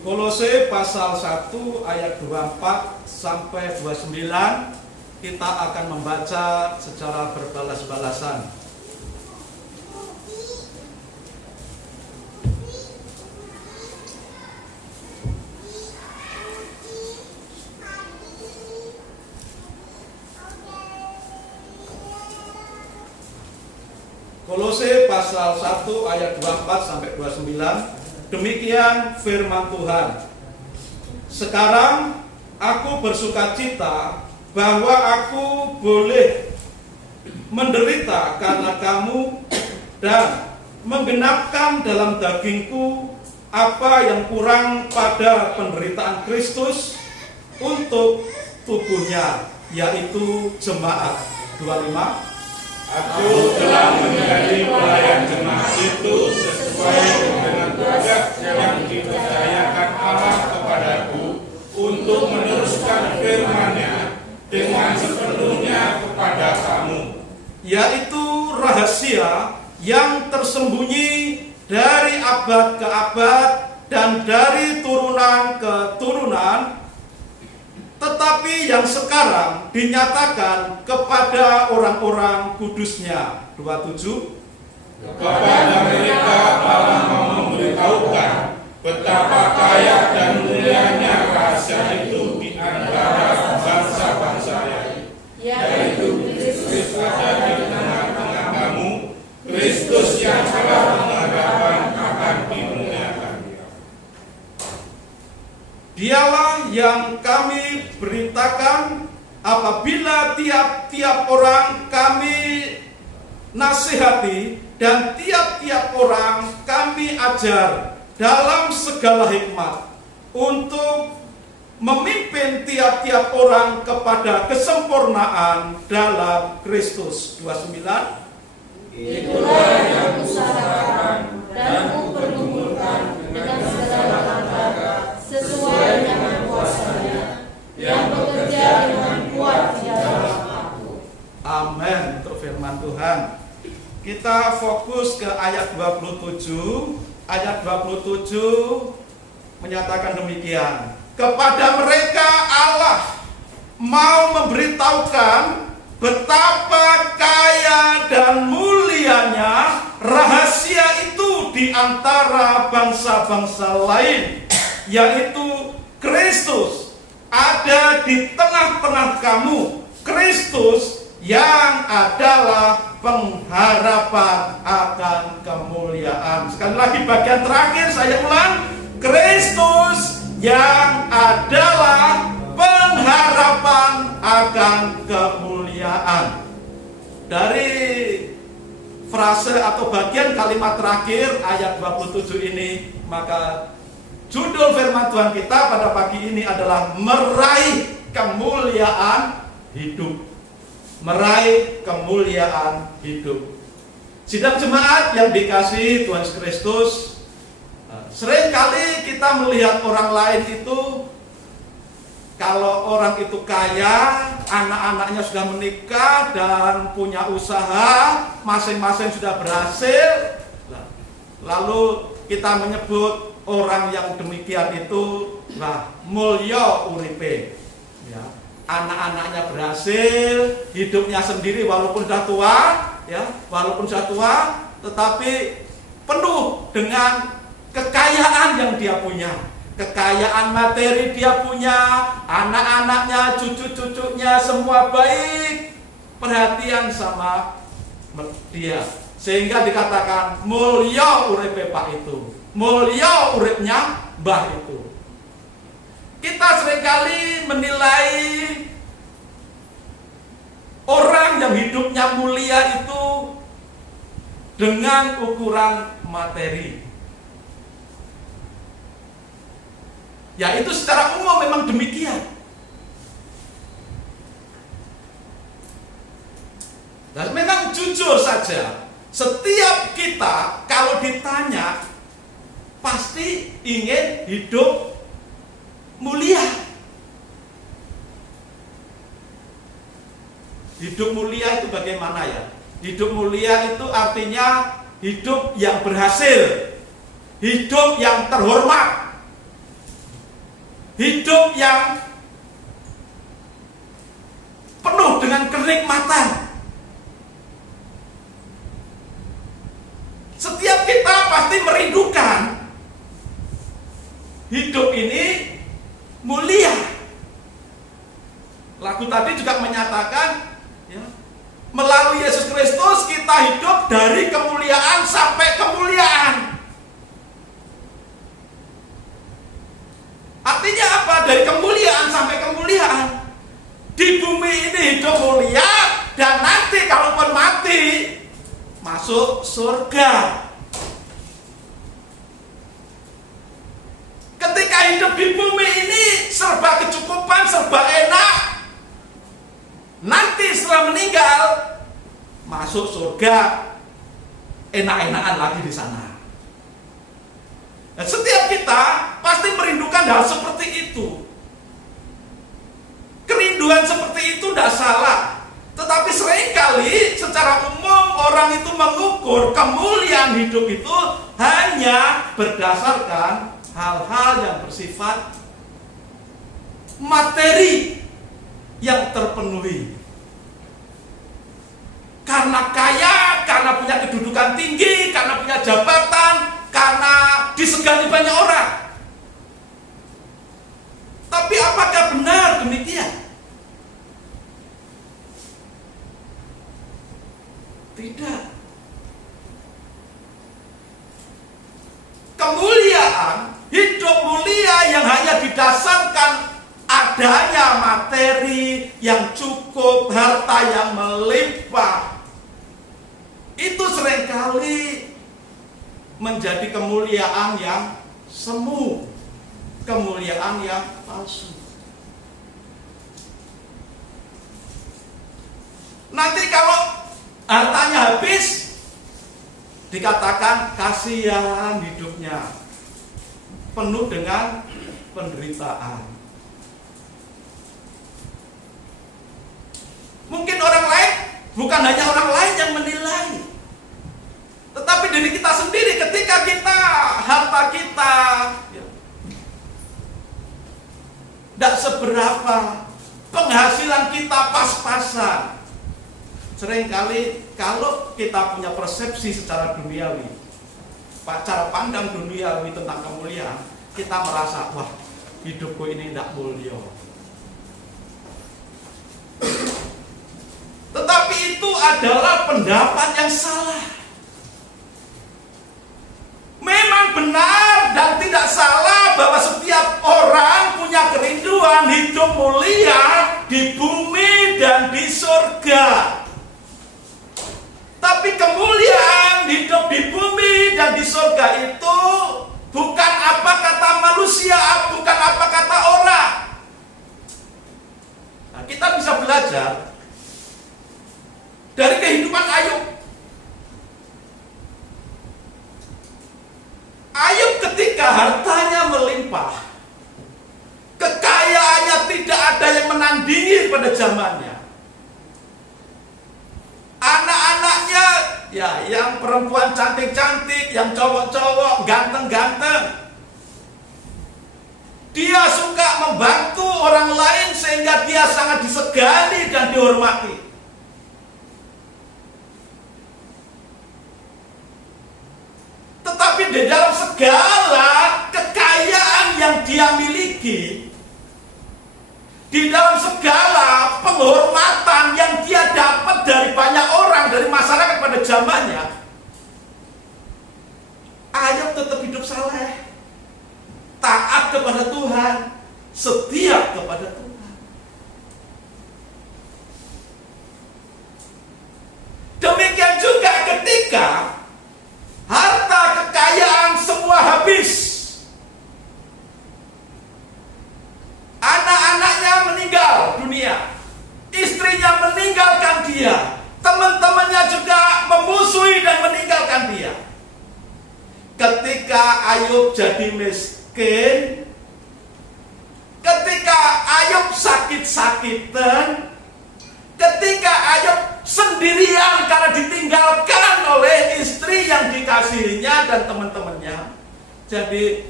Kolose pasal 1 ayat 24 sampai 29 kita akan membaca secara berbalas-balasan. Kolose pasal 1 ayat 24 sampai 29. Demikian firman Tuhan. Sekarang aku bersukacita bahwa aku boleh menderita karena kamu dan menggenapkan dalam dagingku apa yang kurang pada penderitaan Kristus untuk tubuhnya, yaitu jemaat. 25. Aku telah menjadi pelayan jemaat itu sesuai dengan tugas yang dipercayakan Allah kepadaku untuk meneruskan firman-Nya dengan sepenuhnya kepada kamu, yaitu rahasia yang tersembunyi dari abad ke abad dan dari turunan ke turunan, tetapi yang sekarang dinyatakan kepada orang-orang kudusnya. 27. kepada mereka Allah mau memberitahukan betapa kaya dan mulianya rahasia itu di antara bangsa-bangsa, yaitu Kristus ada di tengah-tengah kamu, Kristus yang telah mengadakan akan dimuliakan. Dialah yang kami beritakan apabila tiap-tiap orang kami nasihati dan tiap-tiap orang kami ajar dalam segala hikmat untuk memimpin tiap-tiap orang kepada kesempurnaan dalam Kristus. 29. Itulah yang kuusahakan dan kupergumulkan dengan segala langkah sesuai dengan kuasa-Nya yang bekerja dengan kuat di dalam aku. Amin. Untuk firman Tuhan. Kita fokus ke ayat 27. Ayat 27 menyatakan demikian. Kepada mereka Allah mau memberitahukan betapa kaya dan mulianya rahasia itu di antara bangsa-bangsa lain, yaitu Kristus ada di tengah-tengah kamu. Kristus yang adalah pengharapan akan kemuliaan. Sekali lagi bagian terakhir saya ulang. Kristus yang adalah pengharapan akan kemuliaan. Dari frase atau bagian kalimat terakhir ayat 27 ini, maka judul firman Tuhan kita pada pagi ini adalah meraih kemuliaan hidup. Meraih kemuliaan hidup. Sidang jemaat yang dikasihi Tuhan Yesus Kristus, seringkali kita melihat orang lain itu, kalau orang itu kaya, anak-anaknya sudah menikah dan punya usaha, masing-masing sudah berhasil, lalu kita menyebut orang yang demikian itu mulya uripe, ya. Anak-anaknya berhasil, hidupnya sendiri walaupun sudah tua, ya, tetapi penuh dengan kekayaan yang dia punya, kekayaan materi dia punya, anak-anaknya, cucu-cucunya semua baik, perhatian sama dia, sehingga dikatakan mulya uripe pak itu, mulya uripnya mbah itu. Kita seringkali menilai orang yang hidupnya mulia itu dengan ukuran materi. Ya, itu secara umum memang demikian. Dan memang jujur saja, setiap kita kalau ditanya pasti ingin hidup mulia. Hidup mulia itu bagaimana ya? Hidup mulia itu artinya hidup yang berhasil, hidup yang terhormat, hidup yang penuh dengan kenikmatan. Setiap kita pasti merindukan hidup ini mulia. Lagu tadi juga menyatakan, ya, melalui Yesus Kristus kita hidup dari kemuliaan sampai kemuliaan. Artinya apa? Dari kemuliaan sampai kemuliaan. Di bumi ini hidup mulia, dan nanti kalaupun mati masuk surga. Ketika hidup di bumi ini serba kecukupan, serba enak, nanti setelah meninggal masuk surga, enak-enakan lagi di sana. Dan setiap kita pasti merindukan hal seperti itu. Kerinduan seperti itu tidak salah, tetapi seringkali secara umum orang itu mengukur kemuliaan hidup itu hanya berdasarkan hal-hal yang bersifat materi yang terpenuhi. Karena kaya, karena punya kedudukan tinggi, karena punya jabatan, karena disegani banyak orang. Tapi apakah benar demikian? Tidak. Kemuliaan, hidup mulia yang hanya didasarkan adanya materi yang cukup, harta yang melimpah, itu seringkali menjadi kemuliaan yang semu, kemuliaan yang palsu. Nanti kalau hartanya habis, dikatakan kasihan hidupnya, penuh dengan penderitaan. Mungkin orang lain, bukan hanya orang lain yang menilai, tetapi diri kita sendiri ketika kita, harta kita tidak seberapa, penghasilan kita pas-pasan. Seringkali kalau kita punya persepsi secara duniawi, cara pandang duniawi tentang kemuliaan, kita merasa, wah, hidupku ini tidak mulia. Tetapi itu adalah pendapat yang salah. Memang benar dan tidak salah bahwa setiap orang punya kerinduan hidup mulia di bumi dan di surga. Tapi kemuliaan hidup di bumi dan di surga itu bukan apa kata manusia, bukan apa kata orang. Nah, kita bisa belajar dari kehidupan Ayub. Ayub ketika hartanya melimpah, kekayaannya tidak ada yang menandingi pada zamannya. Anak-anaknya, ya, yang perempuan cantik-cantik, yang cowok-cowok ganteng-ganteng. Dia suka membantu orang lain sehingga dia sangat disegani dan dihormati. Tetapi di dalam segala kekayaan yang dia miliki, di dalam segala penghormatan yang dia dapat dari banyak orang, dari masyarakat pada zamannya, Ayub tetap hidup saleh, taat kepada Tuhan, setia kepada Tuhan. Demikian juga ketika harta kekayaan semua habis, anak-anaknya meninggal dunia, istrinya meninggalkan dia, teman-temannya juga memusuhi dan meninggalkan dia. Ketika Ayub jadi miskin, ketika Ayub sakit-sakitan, ketika Ayub sendirian karena ditinggalkan oleh istri yang dikasihinya dan teman-temannya, jadi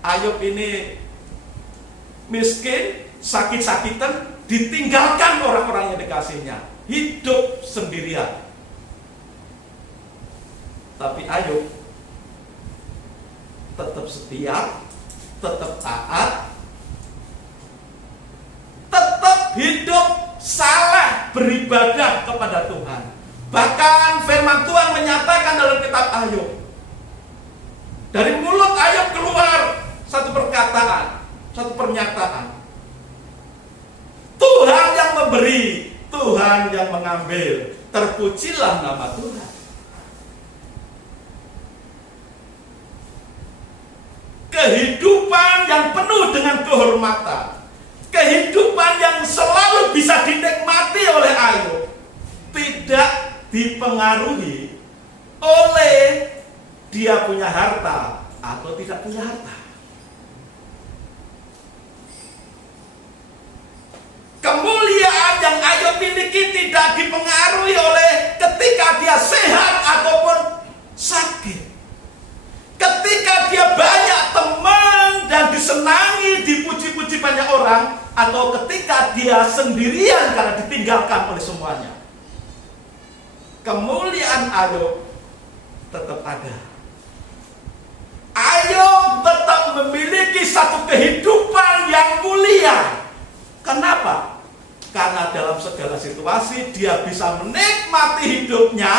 Ayub ini miskin, sakit-sakitan, ditinggalkan orang-orang yang dikasihnya, hidup sendirian. Tapi Ayub tetap setia, tetap taat, tetap hidup saleh, beribadah kepada Tuhan. Bahkan firman Tuhan menyatakan dalam kitab Ayub, dari mulut Ayub keluar satu perkataan, satu pernyataan. Tuhan yang memberi, Tuhan yang mengambil, terpujilah nama Tuhan. Kehidupan yang penuh dengan kehormatan, kehidupan yang selalu bisa dinikmati oleh Ayub, tidak dipengaruhi oleh dia punya harta atau tidak punya harta. Kemuliaan yang Ayub miliki tidak dipengaruhi oleh ketika dia sehat ataupun sakit. Ketika dia banyak teman dan disenangi, dipuji-puji banyak orang, atau ketika dia sendirian karena ditinggalkan oleh semuanya. Kemuliaan Ayub tetap ada. Ayub tetap memiliki satu kehidupan yang mulia. Kenapa? Karena dalam segala situasi dia bisa menikmati hidupnya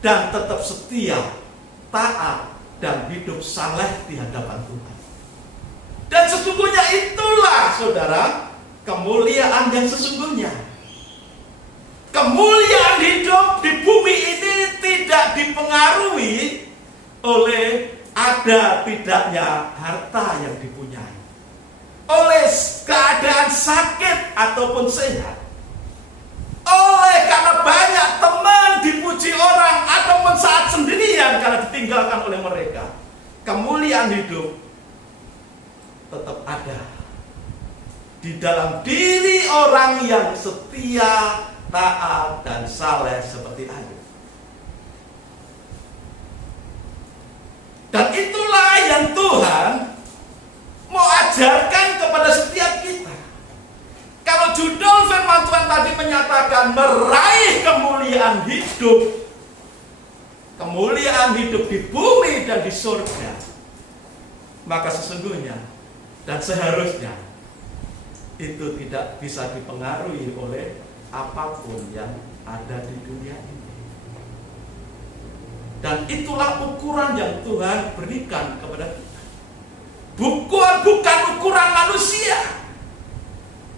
dan tetap setia, taat, dan hidup saleh di hadapan Tuhan. Dan sesungguhnya itulah, saudara, kemuliaan yang sesungguhnya. Kemuliaan hidup di bumi ini tidak dipengaruhi oleh ada tidaknya harta yang dipunyai, oleh keadaan sakit ataupun sehat, oleh karena banyak teman dipuji orang ataupun saat sendirian karena ditinggalkan oleh mereka. Kemuliaan hidup tetap ada di dalam diri orang yang setia, taat, dan saleh seperti Ayub. Dan itulah yang Tuhan mau ajarkan kepada setiap kita. Kalau judul firman Tuhan tadi menyatakan meraih kemuliaan hidup di bumi dan di surga, maka sesungguhnya dan seharusnya itu tidak bisa dipengaruhi oleh apapun yang ada di dunia ini. Dan itulah ukuran yang Tuhan berikan kepada kita. Bukan ukuran manusia.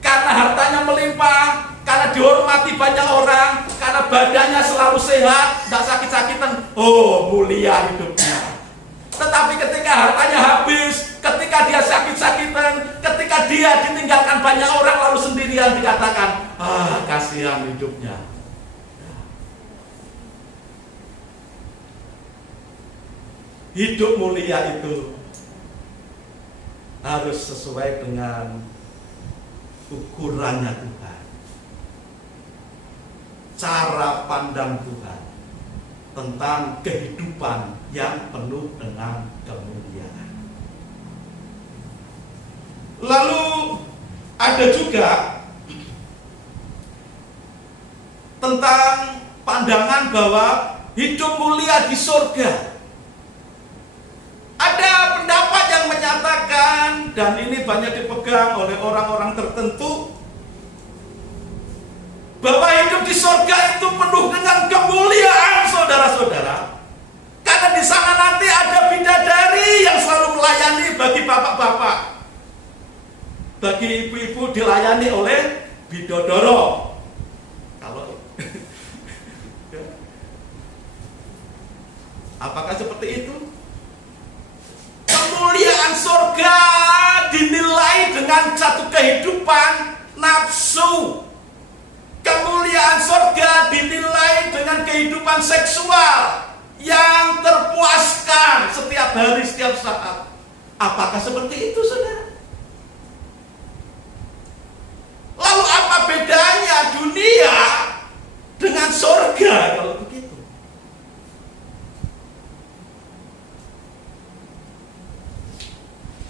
Karena hartanya melimpah, karena dihormati banyak orang, karena badannya selalu sehat, tidak sakit-sakitan, oh mulia hidupnya. Tetapi ketika hartanya habis, ketika dia sakit-sakitan, ketika dia ditinggalkan banyak orang lalu sendirian, dikatakan, kasihan hidupnya. Hidup mulia itu harus sesuai dengan ukurannya Tuhan, cara pandang Tuhan tentang kehidupan yang penuh dengan kemuliaan. Lalu ada juga tentang pandangan bahwa hidup mulia di surga. Ada pendapat yang menyatakan, dan ini banyak dipegang oleh orang-orang tertentu, bahwa hidup di surga itu penuh dengan kemuliaan, saudara-saudara. Karena di sana nanti ada bidadari yang selalu melayani bagi bapak-bapak, bagi ibu-ibu dilayani oleh bidodoro. Kalau apakah seperti itu? Kemuliaan surga dinilai dengan satu kehidupan nafsu. Kemuliaan surga dinilai dengan kehidupan seksual yang terpuaskan setiap hari, setiap saat. Apakah seperti itu, saudara? Lalu apa bedanya dunia dengan surga kalau begitu?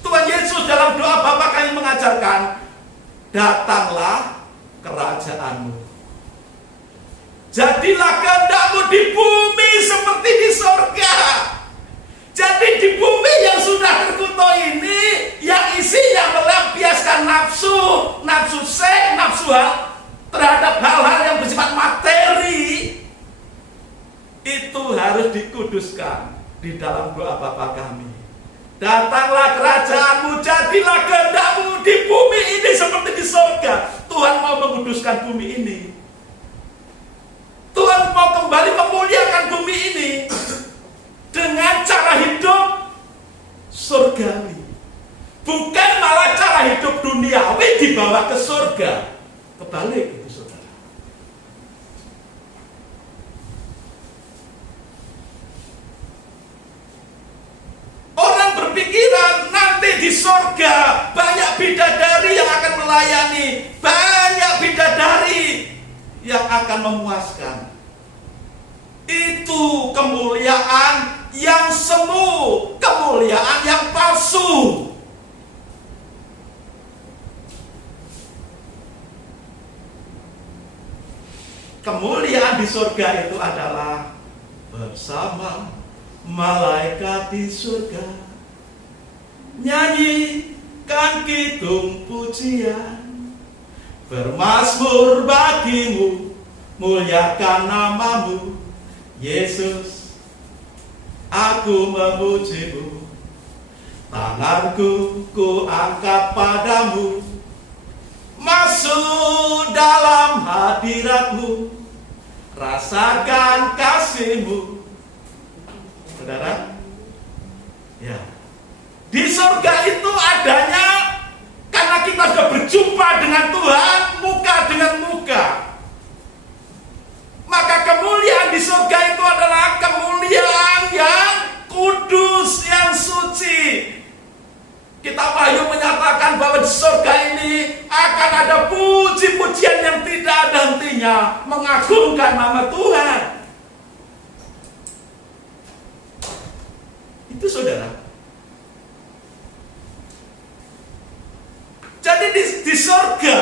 Tuhan Yesus dalam doa Bapa Kami mengajarkan, datanglah kerajaanmu. Jadilah kehendakmu di bumi seperti di sorga. Jadi di bumi yang sudah terkutuk ini, yang isinya melampiaskan nafsu, nafsu seks, nafsu terhadap hal-hal yang bersifat materi, itu harus dikuduskan di dalam doa Bapa kami. Datanglah kerajaanmu, jadilah kehendakmu di bumi ini seperti di sorga. Tuhan mau menguduskan bumi ini. Tuhan mau kembali memuliakan bumi ini dengan cara hidup surgawi. Bukan malah cara hidup duniawi dibawa ke surga. Kebalik itu, saudara. Orang berpikiran nanti di surga banyak bidadari yang akan melayani, banyak bidadari yang akan memuaskan. Itu kemuliaan yang semu, kemuliaan yang palsu. Kemuliaan di surga itu adalah bersama malaikat di surga, nyanyikan kidung pujian, bermazmur bagimu, muliakan namamu, Yesus, aku memujimu, tanganku ku angkat padamu, masuk dalam hadiratmu, rasakan kasihmu. Saudara, ya, di surga itu adanya karena kita sudah berjumpa dengan Tuhan muka dengan muka. Maka kemuliaan di surga itu adalah kemuliaan yang kudus, yang suci. Kitab Wahyu menyatakan bahwa di surga ini akan ada puji-pujian yang tidak ada hentinya, mengagungkan nama Tuhan. Itu saudara. Jadi di surga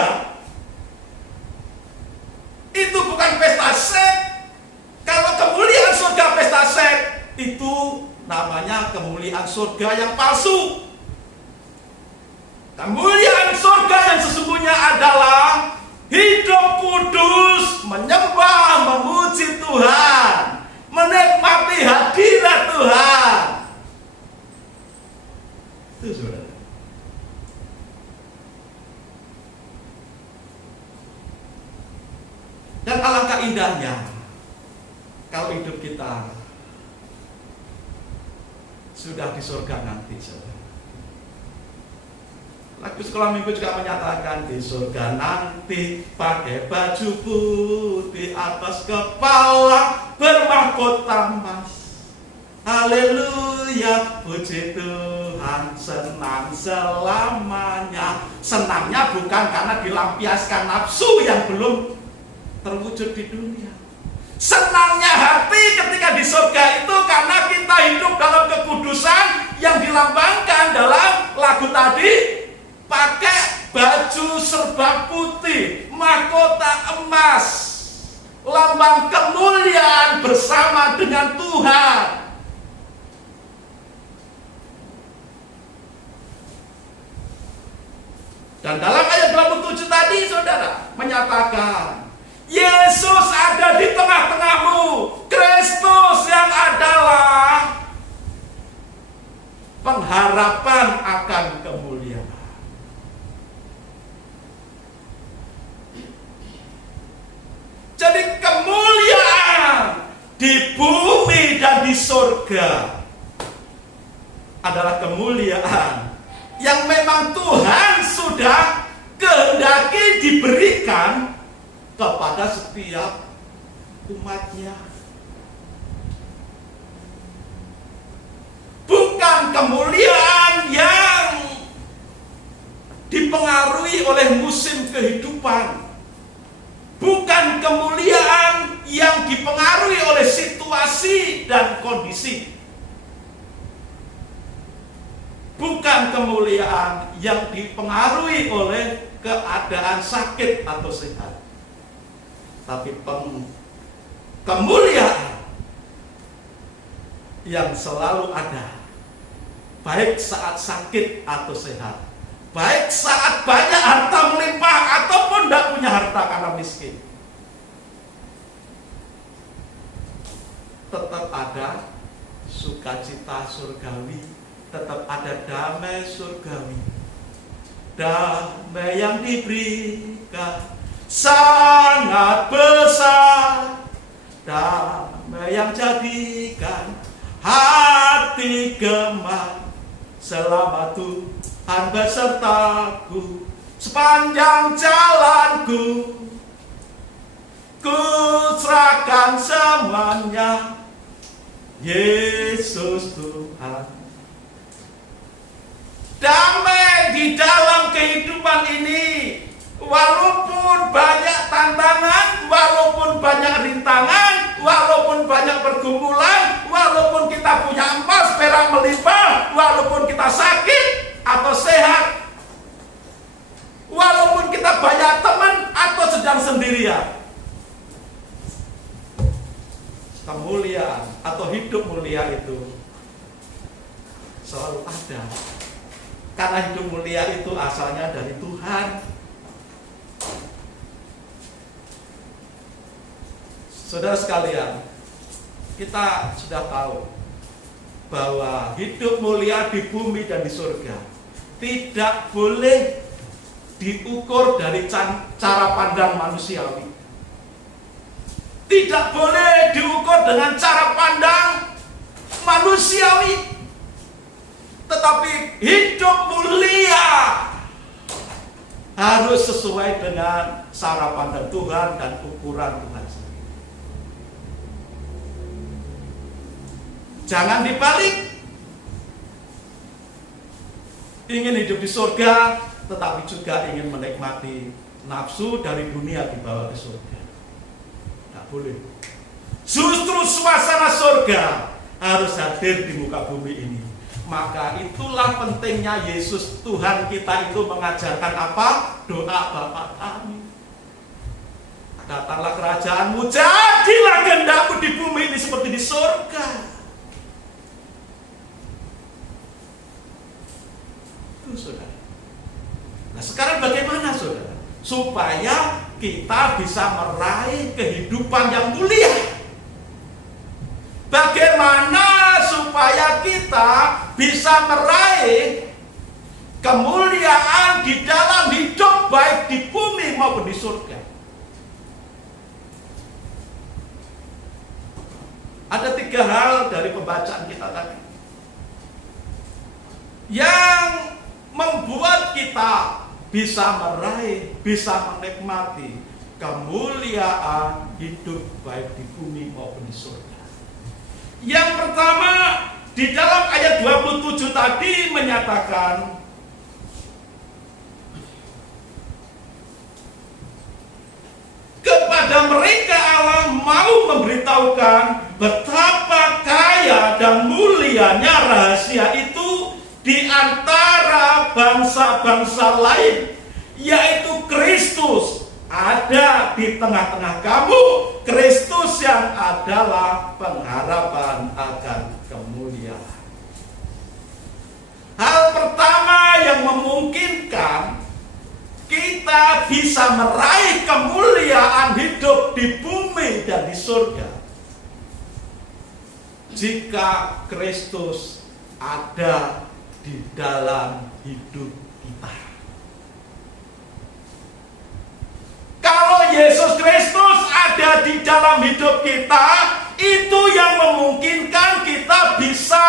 itu bukan pesta seks. Kalau kemuliaan surga pesta seks, itu namanya kemuliaan surga yang palsu. Kemuliaan surga yang sesungguhnya adalah hidup kudus, menyembah, memuji Tuhan, menikmati hadirat Tuhan. Itu saudara. Dan alangkah indahnya kalau hidup kita sudah di surga nanti, saudara. Lagu sekolah minggu juga menyatakan di surga nanti pakai baju putih atas kepala bermahkota emas. Haleluya, puji Tuhan, senang selamanya. Senangnya bukan karena dilampiaskan nafsu yang belum terwujud di dunia. Senangnya hati ketika di surga itu karena kita hidup dalam kekudusan yang dilambangkan dalam lagu tadi. Pakai baju serba putih, mahkota emas, lambang kemuliaan bersama dengan Tuhan. Dan dalam ayat 27 tadi, saudara, menyatakan Yesus ada di tengah-tengahmu, Kristus yang adalah pengharapan akan kemuliaan. Jadi kemuliaan di bumi dan di surga adalah kemuliaan yang memang Tuhan sudah kehendaki diberikan kepada setiap umatnya. Bukan kemuliaan yang dipengaruhi oleh musim kehidupan. Bukan kemuliaan yang dipengaruhi oleh situasi dan kondisi. bukan kemuliaan yang dipengaruhi oleh keadaan sakit atau sehat, tapi kemuliaan yang selalu ada, baik saat sakit atau sehat, baik saat banyak harta melimpah ataupun tidak punya harta karena miskin. Tetap ada sukacita surgawi, tetap ada damai surgawi. Damai yang diberikan sangat besar, damai yang jadikan hati gemar. Selama Tuhan besertaku sepanjang jalanku, ku serahkan semuanya, Yesus Tuhan. Damai di dalam kehidupan ini, walaupun banyak tantangan, walaupun banyak rintangan, walaupun banyak pergumulan, walaupun kita punya emas perak melimpah, walaupun kita sakit atau sehat, walaupun kita banyak teman atau sedang sendirian, kemuliaan atau hidup mulia itu selalu ada. Karena hidup mulia itu asalnya dari Tuhan. Saudara sekalian, kita sudah tahu bahwa hidup mulia di bumi dan di surga tidak boleh diukur dari cara pandang manusiawi. Tidak boleh diukur dengan cara pandang manusiawi. Tetapi hidup mulia harus sesuai dengan cara pandang Tuhan dan ukuran Tuhan sendiri. Jangan dibalik. Ingin hidup di surga, tetapi juga ingin menikmati nafsu dari dunia dibawa ke surga. Tidak boleh. Justru suasana surga harus hadir di muka bumi ini. Maka itulah pentingnya Yesus Tuhan kita itu mengajarkan apa? Doa Bapa kami. Datanglah kerajaanmu, jadilah kehendakmu di bumi ini seperti di surga. Itu saudara. Nah sekarang bagaimana saudara? Supaya kita bisa meraih kehidupan yang mulia. Bagaimana supaya kita bisa meraih kemuliaan di dalam hidup baik di bumi maupun di surga? Ada 3 hal dari pembacaan kita tadi yang membuat kita bisa meraih, bisa menikmati kemuliaan hidup baik di bumi maupun di surga. Yang pertama, di dalam ayat 27 tadi menyatakan kepada mereka Allah mau memberitahukan betapa kaya dan mulianya rahasia itu di antara bangsa-bangsa lain, yaitu Kristus ada di tengah-tengah kamu, Kristus yang adalah pengharapan akan kemuliaan. Hal pertama yang memungkinkan kita bisa meraih kemuliaan hidup di bumi dan di surga, jika Kristus ada di dalam hidup kita. Kalau Yesus Kristus ada di dalam hidup kita, itu yang memungkinkan kita bisa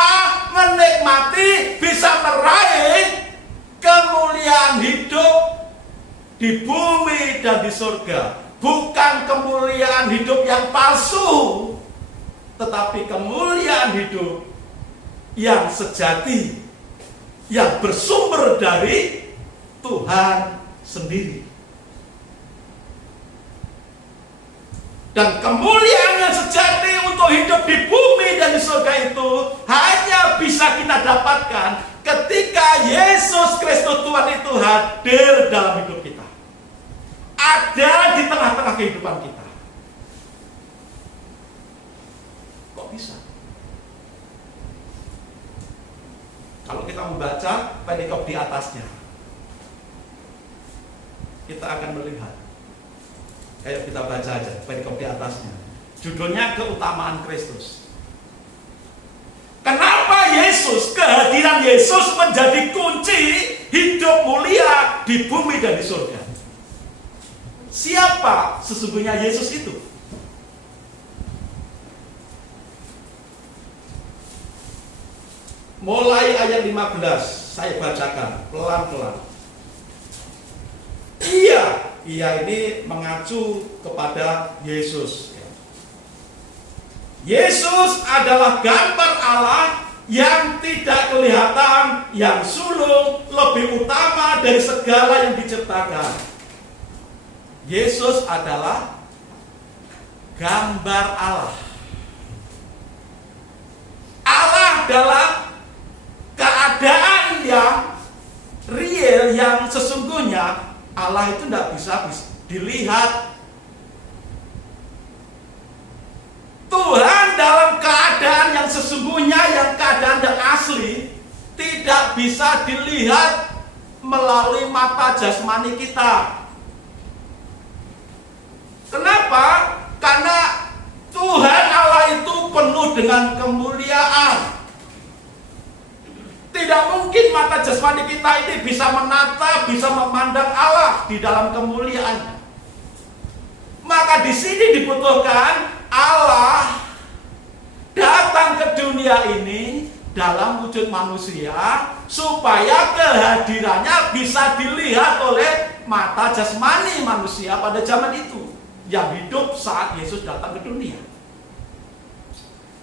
menikmati, bisa meraih kemuliaan hidup di bumi dan di surga. Bukan kemuliaan hidup yang palsu, tetapi kemuliaan hidup yang sejati, yang bersumber dari Tuhan sendiri. Dan kemuliaan yang sejati untuk hidup di bumi dan di surga itu hanya bisa kita dapatkan ketika Yesus Kristus Tuhan itu hadir dalam hidup kita, ada di tengah-tengah kehidupan kita. Kok bisa? Kalau kita membaca perikop di atasnya, kita akan melihat. Kayak kita baca aja perikop di atasnya. Judulnya keutamaan Kristus. Kenapa kehadiran Yesus menjadi kunci hidup mulia di bumi dan di surga? Siapa sesungguhnya Yesus itu? Mulai ayat 15, saya bacakan pelan-pelan. Ia ini mengacu kepada Yesus. Yesus adalah gambar Allah yang tidak kelihatan, yang sulung, lebih utama dari segala yang diciptakan. Yesus adalah gambar Allah. Allah adalah keadaan yang real, yang sesungguhnya. Allah itu tidak bisa dilihat. Tuhan dalam keadaan yang sesungguhnya, yang keadaan yang asli, tidak bisa dilihat melalui mata jasmani kita. Kenapa? Karena Tuhan Allah itu penuh dengan kemuliaan. Tidak mungkin mata jasmani kita ini bisa menata, bisa memandang Allah di dalam kemuliaannya. Maka di sini dibutuhkan Allah datang ke dunia ini dalam wujud manusia supaya kehadirannya bisa dilihat oleh mata jasmani manusia pada zaman itu yang hidup saat Yesus datang ke dunia.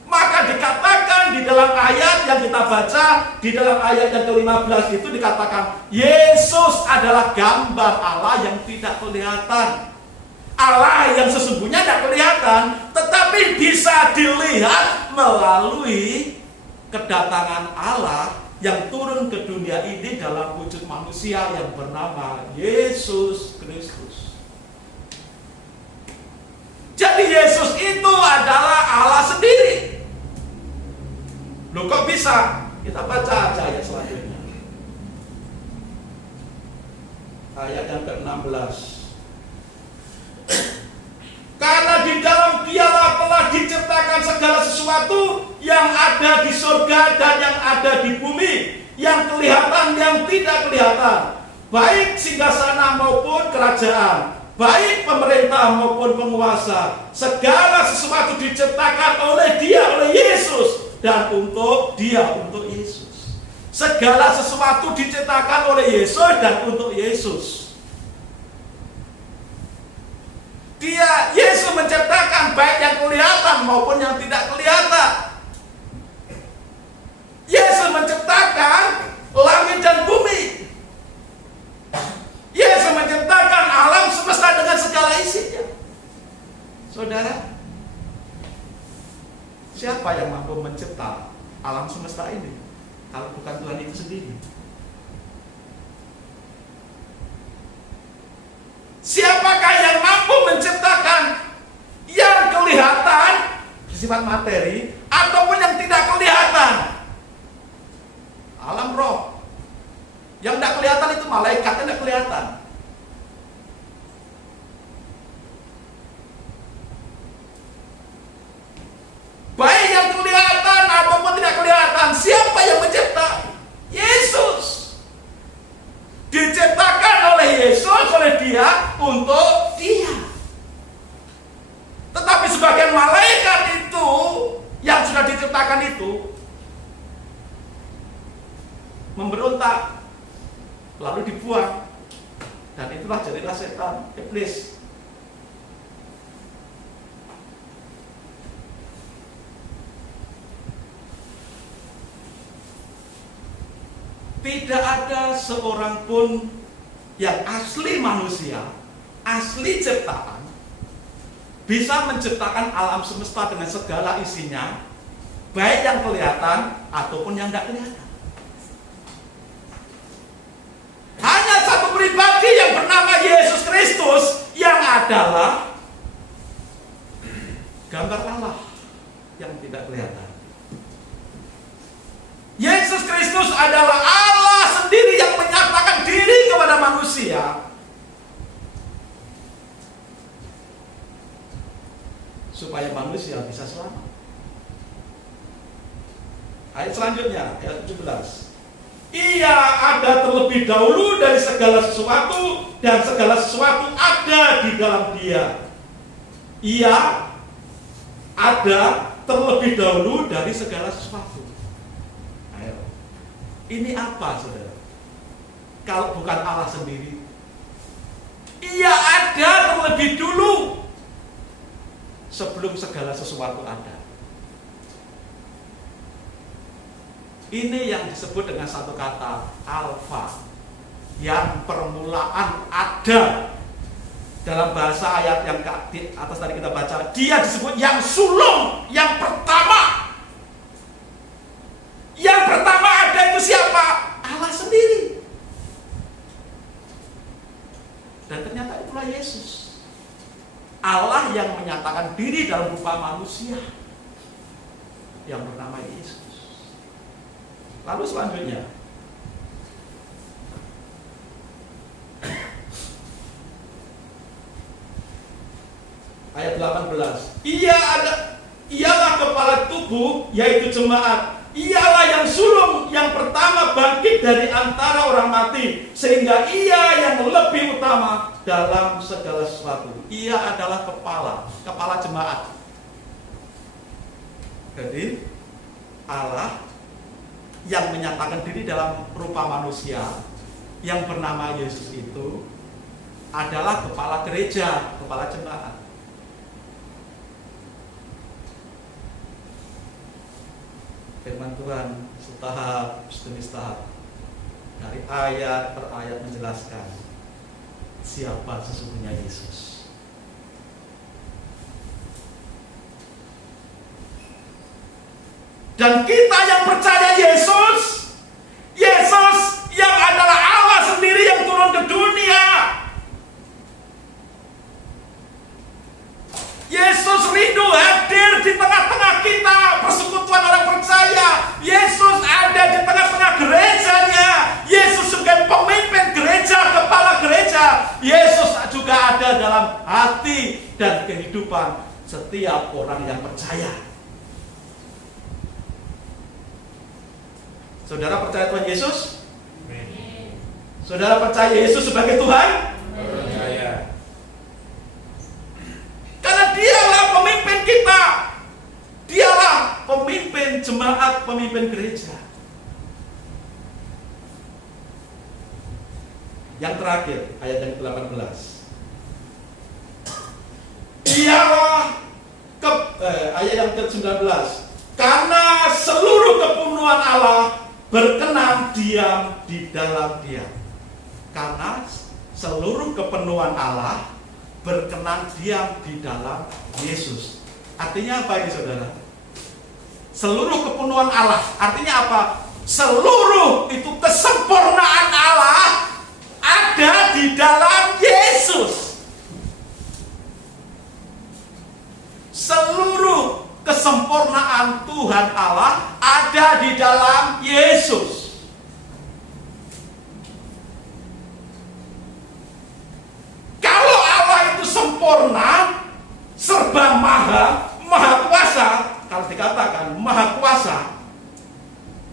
Maka dikatakan di dalam ayat yang kita baca, di dalam ayat yang ke-15 itu dikatakan Yesus adalah gambar Allah yang tidak kelihatan. Allah yang sesungguhnya tidak kelihatan, tetapi bisa dilihat melalui kedatangan Allah yang turun ke dunia ini dalam wujud manusia yang bernama Yesus Kristus. Jadi Yesus itu adalah Allah sendiri. Loh kok bisa? Kita baca aja ayat selanjutnya. Ayat yang ke-16. Karena di dalam Dialah telah diciptakan segala sesuatu yang ada di surga dan yang ada di bumi, yang kelihatan, yang tidak kelihatan, baik singgasana maupun kerajaan, baik pemerintah maupun penguasa. Segala sesuatu diciptakan oleh Dia, oleh Yesus, dan untuk Dia, untuk Yesus. Segala sesuatu diciptakan oleh Yesus dan untuk Yesus. Yesus menciptakan baik yang kelihatan maupun yang tidak kelihatan. Yesus menciptakan langit dan bumi. Yesus menciptakan alam semesta dengan segala isinya. Saudara, siapa yang mampu mencipta alam semesta ini kalau bukan Tuhan itu sendiri? Siapakah yang mampu menciptakan yang kelihatan bersifat materi ataupun yang tidak kelihatan? Alam roh. Yang tidak kelihatan itu malaikatnya tidak kelihatan. Baik yang kelihatan ataupun tidak kelihatan, siapa yang mencipta? Yesus. Diciptakan oleh Yesus, oleh Dia, untuk Dia. Tetapi sebagian malaikat itu yang sudah diciptakan itu memberontak, lalu dibuang, dan itulah jadilah setan, iblis. Tidak ada seorang pun yang asli manusia, asli ciptaan, bisa menciptakan alam semesta dengan segala isinya, baik yang kelihatan ataupun yang tidak kelihatan. adalah gambar Allah yang tidak kelihatan. Yesus Kristus adalah Allah sendiri yang menyatakan diri kepada manusia supaya manusia bisa selamat. Ayat selanjutnya, ayat 17. Ia ada terlebih dahulu dari segala sesuatu, dan segala sesuatu ada di dalam Dia. Ia ada terlebih dahulu dari segala sesuatu. Ayo. Ini apa, saudara? Kalau bukan Allah sendiri. Ia ada terlebih dulu sebelum segala sesuatu ada. Ini yang disebut dengan satu kata alfa, yang permulaan ada. Dalam bahasa ayat yang di atas tadi kita baca, dia disebut yang sulung, yang pertama. Yang pertama ada itu siapa? Allah sendiri. Dan ternyata itulah Yesus, Allah yang menyatakan diri dalam rupa manusia, yang bernama Yesus. Lalu selanjutnya, ayat 18. Ialah kepala tubuh, yaitu jemaat. Ialah yang sulung, yang pertama bangkit dari antara orang mati, sehingga ia yang lebih utama dalam segala sesuatu. Ia adalah kepala jemaat. Jadi Allah yang menyatakan diri dalam rupa manusia, yang bernama Yesus itu adalah kepala gereja, kepala jemaat. Firman Tuhan setahap demi setahap, dari ayat per ayat menjelaskan siapa sesungguhnya Yesus. Dan kita yang percaya Yesus, Yesus yang adalah Allah sendiri yang turun ke dunia. Yesus rindu hadir di tengah-tengah kita, persekutuan orang percaya. Yesus ada di tengah-tengah gerejanya. Yesus sebagai pemimpin gereja, kepala gereja. Yesus juga ada dalam hati dan kehidupan setiap orang yang percaya. Saudara percaya Tuhan Yesus? Saudara percaya Yesus sebagai Tuhan? Percaya. Karena dialah pemimpin kita. Dialah pemimpin jemaat, pemimpin gereja. Yang terakhir, ayat yang ke-18. Dialah ayat yang ke-19. Karena seluruh kepenuhan Allah berkenan diam di dalam Dia. Karena seluruh kepenuhan Allah berkenan diam di dalam Yesus. Artinya apa ini, saudara? Seluruh kepenuhan Allah artinya apa? Seluruh itu kesempurnaan Allah ada di dalam Yesus. Seluruh kesempurnaan Tuhan Allah ada di dalam Yesus. Kalau Allah itu sempurna, serba maha kuasa, kalau dikatakan maha kuasa,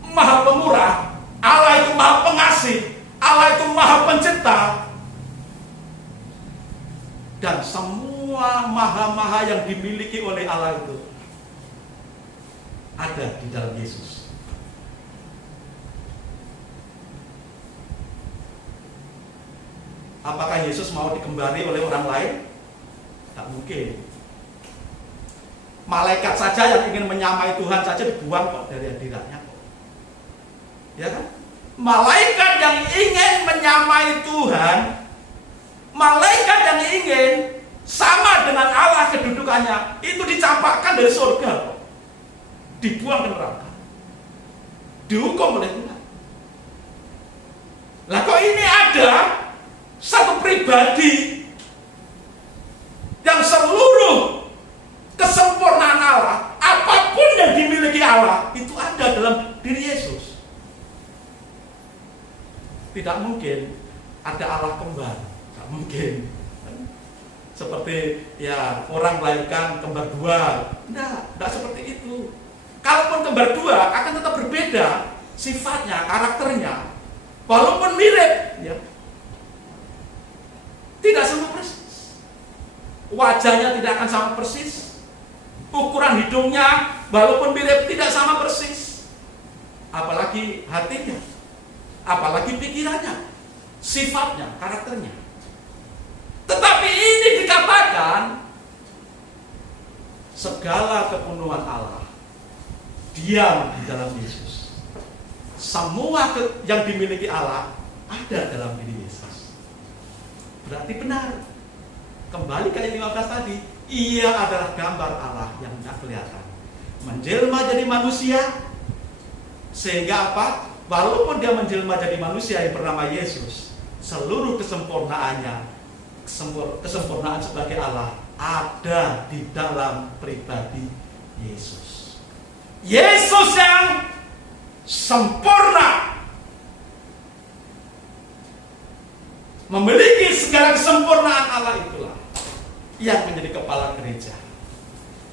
maha pemurah, Allah itu maha pengasih, Allah itu maha pencipta, dan semua maha-maha yang dimiliki oleh Allah itu ada di dalam Yesus. Apakah Yesus mau dikembali oleh orang lain? Tak mungkin. Malaikat saja yang ingin menyamai Tuhan saja dibuang kok dari hadiratnya kok. Ya kan? Malaikat yang ingin menyamai Tuhan, malaikat yang ingin sama dengan Allah kedudukannya, itu dicampakkan dari surga kok. Dibuang ke neraka, dihukum oleh Tuhan. Lah kok ini ada satu pribadi Tidak mungkin ada Allah kembar, tidak mungkin. Seperti ya orang melahirkan kembar dua, tidak seperti itu. Kalaupun kembar dua akan tetap berbeda sifatnya, karakternya, walaupun mirip, ya, tidak sama persis. Wajahnya tidak akan sama persis, ukuran hidungnya walaupun mirip tidak sama persis, apalagi hatinya, apalagi pikirannya, sifatnya, karakternya. Tetapi ini dikatakan segala kepenuhan Allah diam di dalam Yesus. Semua yang dimiliki Allah ada dalam diri Yesus. Berarti benar. Kembali ke ayat 15 tadi, ia adalah gambar Allah yang tidak kelihatan. Menjelma jadi manusia, sehingga apa? Walaupun dia menjelma jadi manusia yang bernama Yesus, seluruh kesempurnaannya, kesempurnaan sebagai Allah ada di dalam pribadi Yesus. Yesus yang sempurna, memiliki segala kesempurnaan Allah, itulah yang menjadi kepala gereja,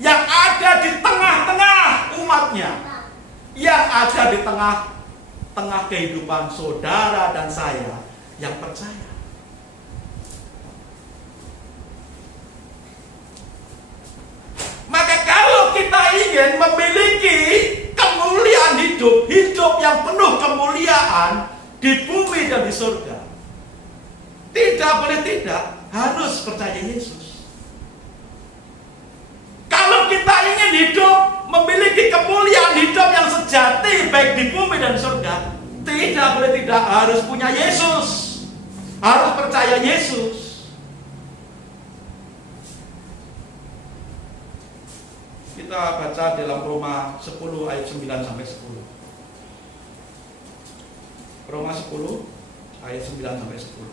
yang ada di tengah-tengah umatnya, yang ada di tengah-tengah kehidupan saudara dan saya yang percaya. Maka kalau kita ingin memiliki kemuliaan hidup, hidup yang penuh kemuliaan di bumi dan di surga, tidak boleh tidak, harus percaya Yesus. Kalau kita ingin hidup, memiliki kemuliaan hidup yang sejati baik di bumi dan surga, tidak boleh tidak, harus punya Yesus, harus percaya Yesus. Kita baca dalam Roma 10 ayat 9 sampai 10. Roma 10 ayat 9 sampai 10.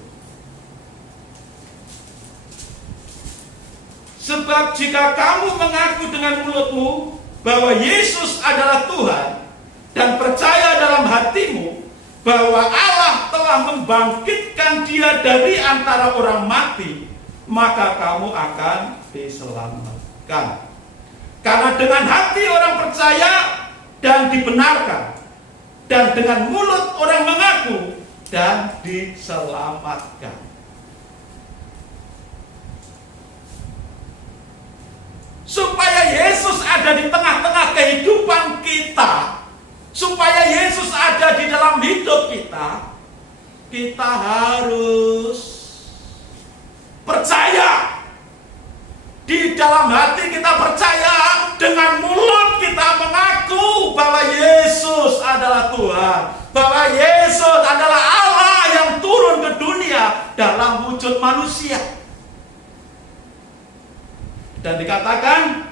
Sebab jika kamu mengaku dengan mulutmu bahwa Yesus adalah Tuhan dan percaya dalam hatimu bahwa Allah telah membangkitkan Dia dari antara orang mati, maka kamu akan diselamatkan. Karena dengan hati orang percaya dan dibenarkan, dan dengan mulut orang mengaku dan diselamatkan. Supaya Yesus ada di tengah-tengah kehidupan kita, supaya Yesus ada di dalam hidup kita, kita harus percaya. Di dalam hati kita percaya, dengan mulut kita mengaku bahwa Yesus adalah Tuhan, bahwa Yesus adalah Allah yang turun ke dunia dalam wujud manusia. Dan dikatakan,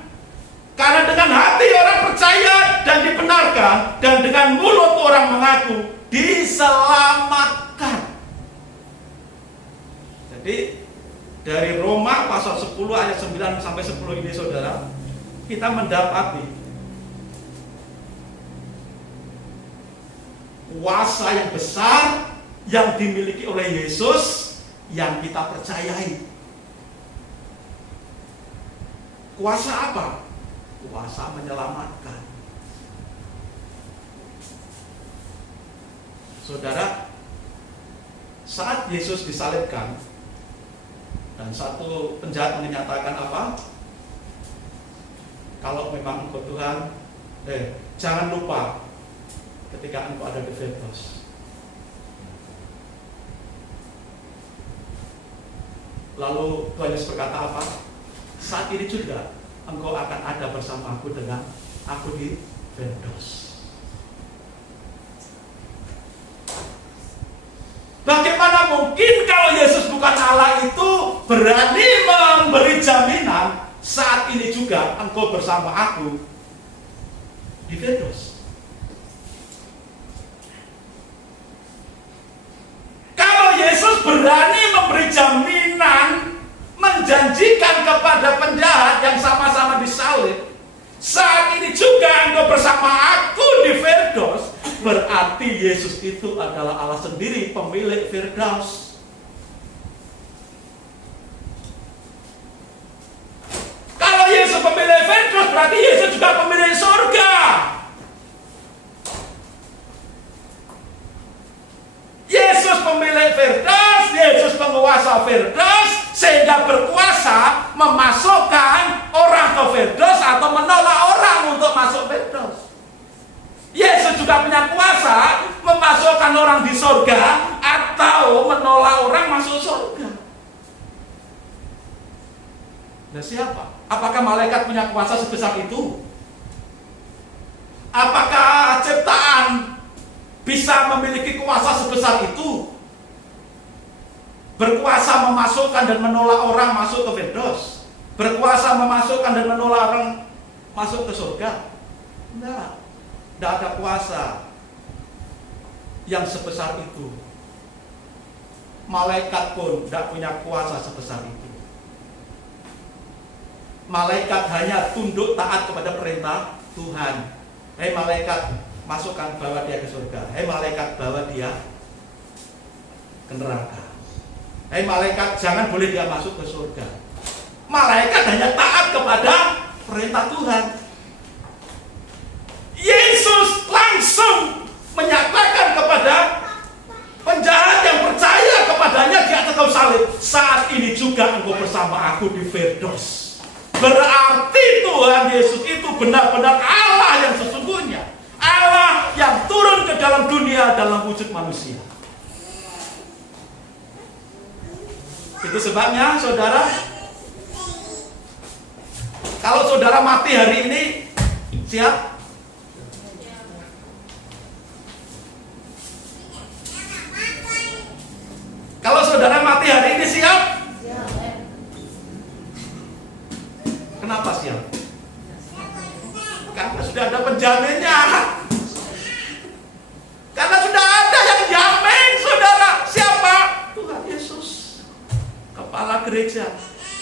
karena dengan hati orang percaya dan dibenarkan, dan dengan mulut orang mengaku, diselamatkan. Jadi dari Roma pasal 10 ayat 9 sampai 10 ini saudara, kita mendapati kuasa yang besar yang dimiliki oleh Yesus yang kita percayai. Kuasa apa? Kuasa menyelamatkan. Saudara, saat Yesus disalibkan, dan satu penjahat menyatakan apa? Kalau memang engkau Tuhan, jangan lupa ketika engkau ada di Firdaus. Lalu Tuhan Yesus berkata apa? Saat ini juga engkau akan ada bersama aku dengan aku di Firdaus. Bagaimana mungkin kalau Yesus bukan Allah itu berani memberi jaminan saat ini juga engkau bersama aku di Firdaus? Kalau Yesus berani memberi jaminan, menjanjikan kepada penjahat yang sama-sama disalib, saat ini juga engkau bersama aku di Firdaus, berarti Yesus itu adalah Allah sendiri, pemilik Firdaus. Kalau Yesus pemilik Firdaus, berarti Yesus juga pemilik surga. Yesus pemilik Firdaus, Yesus penguasa Firdaus, sehingga berkuasa memasukkan orang ke Firdaus atau menolak orang untuk masuk Firdaus. Yesus juga punya kuasa memasukkan orang di surga atau menolak orang masuk surga. Nah, siapa? Apakah malaikat punya kuasa sebesar itu? Apakah ciptaan bisa memiliki kuasa sebesar itu? Berkuasa memasukkan dan menolak orang masuk ke Firdaus? Berkuasa memasukkan dan menolak orang masuk ke surga? Enggak. Tidak ada kuasa yang sebesar itu. Malaikat pun tidak punya kuasa sebesar itu. Malaikat hanya tunduk taat kepada perintah Tuhan. Hei malaikat, masukkan, bawa dia ke surga. Hei malaikat, bawa dia ke neraka. Hei malaikat, jangan boleh dia masuk ke surga. Malaikat hanya taat kepada perintah Tuhan. Yesus langsung menyatakan kepada penjahat yang percaya kepadanya di atas kayu salib, saat ini juga engkau bersama aku di Firdaus. Berarti Tuhan Yesus itu benar-benar Allah yang sesungguhnya, Allah yang turun ke dalam dunia dalam wujud manusia. Itu sebabnya saudara, kalau saudara mati hari ini, siap? Kalau saudara mati hari ini, siap? Kenapa siap? Karena sudah ada penjaminnya. Karena sudah ada yang jamin, saudara. Siapa? Tuhan Yesus, Kepala Gereja.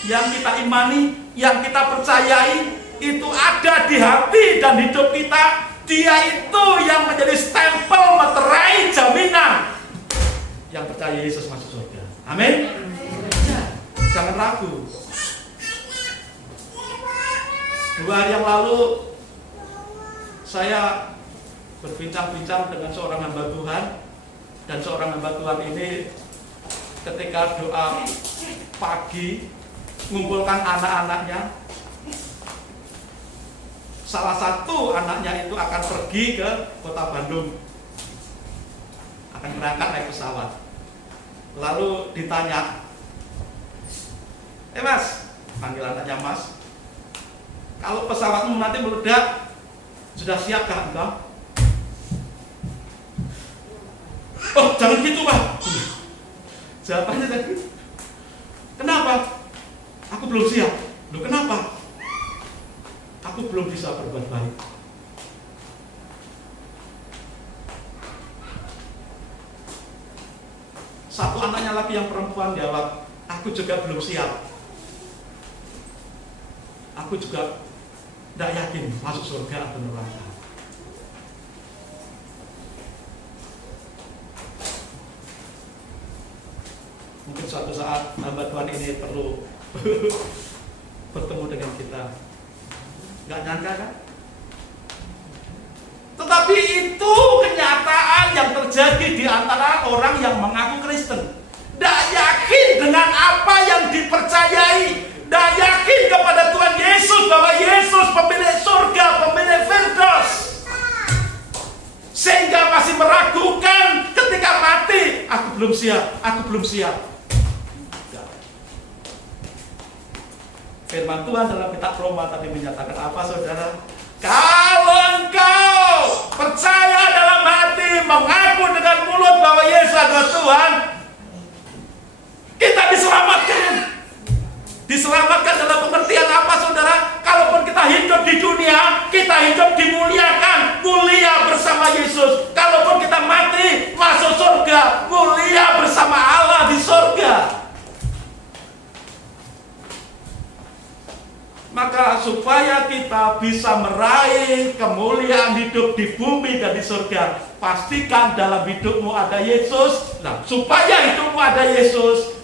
Yang kita imani, yang kita percayai, itu ada di hati dan hidup kita. Dia itu yang menjadi stempel meterai jaminan. Yang percaya Yesus masuk surga. Amin. Jangan ragu. 2 hari yang lalu saya berbincang-bincang dengan seorang hamba Tuhan, dan seorang hamba Tuhan ini ketika doa pagi mengumpulkan anak-anaknya, salah satu anaknya itu akan pergi ke kota Bandung, akan berangkat naik pesawat. Lalu ditanya, Mas, panggil anaknya Mas, kalau pesawatmu nanti meledak, sudah siapkah engkau? Oh, jangan gitu Pak. Jawabannya tadi, kenapa? Aku belum siap. Loh, kenapa? Aku belum bisa berbuat baik. Satu anaknya lagi yang perempuan jawab, aku juga belum siap. Aku juga tidak yakin masuk surga atau neraka. Mungkin suatu saat hamba Tuhan ini perlu bertemu dengan kita. Gak nyangka kan? Tetapi itu kenyataan yang terjadi di antara orang yang mengaku Kristen. Tidak yakin dengan apa yang dipercayai. Tidak yakin kepada Tuhan Yesus bahwa Yesus pemilik surga, pemilik Firdaus. Sehingga masih meragukan ketika mati. Aku belum siap, aku belum siap. Firman Tuhan dalam kitab Roma tadi menyatakan apa, saudara? Kalau engkau percaya dalam hati, mengaku dengan mulut bahwa Yesus adalah Tuhan, kita diselamatkan. Diselamatkan dalam pengertian apa, saudara? Kalaupun kita hidup di dunia, kita hidup dimuliakan, mulia bersama Yesus. Kalaupun kita mati, masuk surga, mulia bersama Allah di surga. Maka supaya kita bisa meraih kemuliaan hidup di bumi dan di surga, pastikan dalam hidupmu ada Yesus. Nah, supaya hidupmu ada Yesus,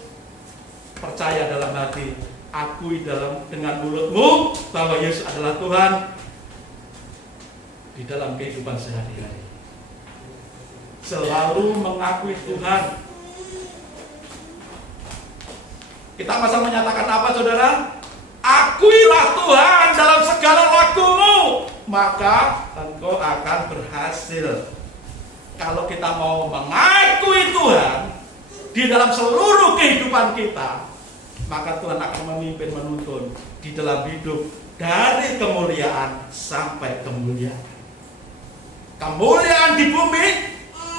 percaya dalam hati, akui dengan mulutmu bahwa Yesus adalah Tuhan di dalam kehidupan sehari-hari. Selalu mengakui Tuhan. Kita masa menyatakan apa, saudara? Akuilah Tuhan dalam segala lakumu, maka engkau akan berhasil. Kalau kita mau mengakui Tuhan di dalam seluruh kehidupan kita, maka Tuhan akan memimpin menuntun di dalam hidup dari kemuliaan sampai kemuliaan. Kemuliaan di bumi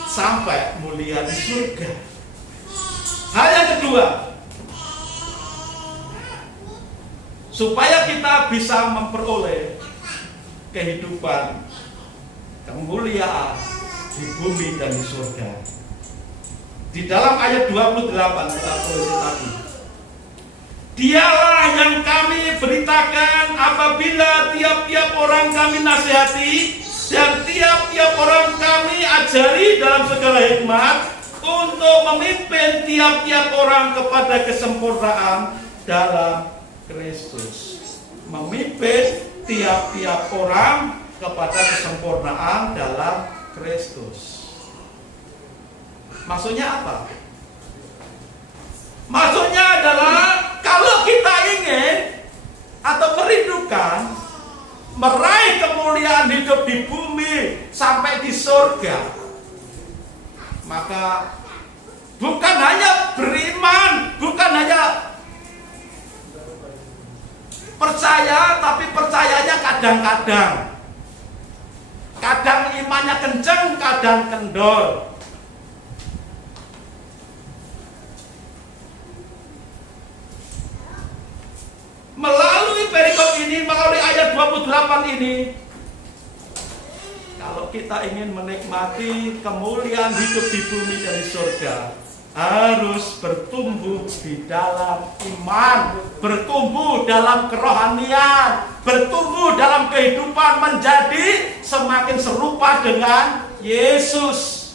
sampai mulia di surga. Hal yang kedua, supaya kita bisa memperoleh kehidupan kemuliaan di bumi dan di surga. Di dalam ayat 28 kita tulis tadi, Dialah yang kami beritakan apabila tiap-tiap orang kami nasihati dan tiap-tiap orang kami ajari dalam segala hikmat untuk memimpin tiap-tiap orang kepada kesempurnaan dalam Kristus. Memimpin tiap-tiap orang kepada kesempurnaan dalam Kristus. Maksudnya apa? Maksudnya adalah kalau kita ingin atau merindukan meraih kemuliaan hidup di bumi sampai di surga, maka bukan hanya beriman, bukan hanya percaya, tapi percayanya kadang-kadang. Kadang imannya kenceng, kadang kendor. Melalui perikop ini, melalui ayat 28 ini, kalau kita ingin menikmati kemuliaan hidup di bumi dan di surga, harus bertumbuh di dalam iman, bertumbuh dalam kerohanian, bertumbuh dalam kehidupan menjadi semakin serupa dengan Yesus.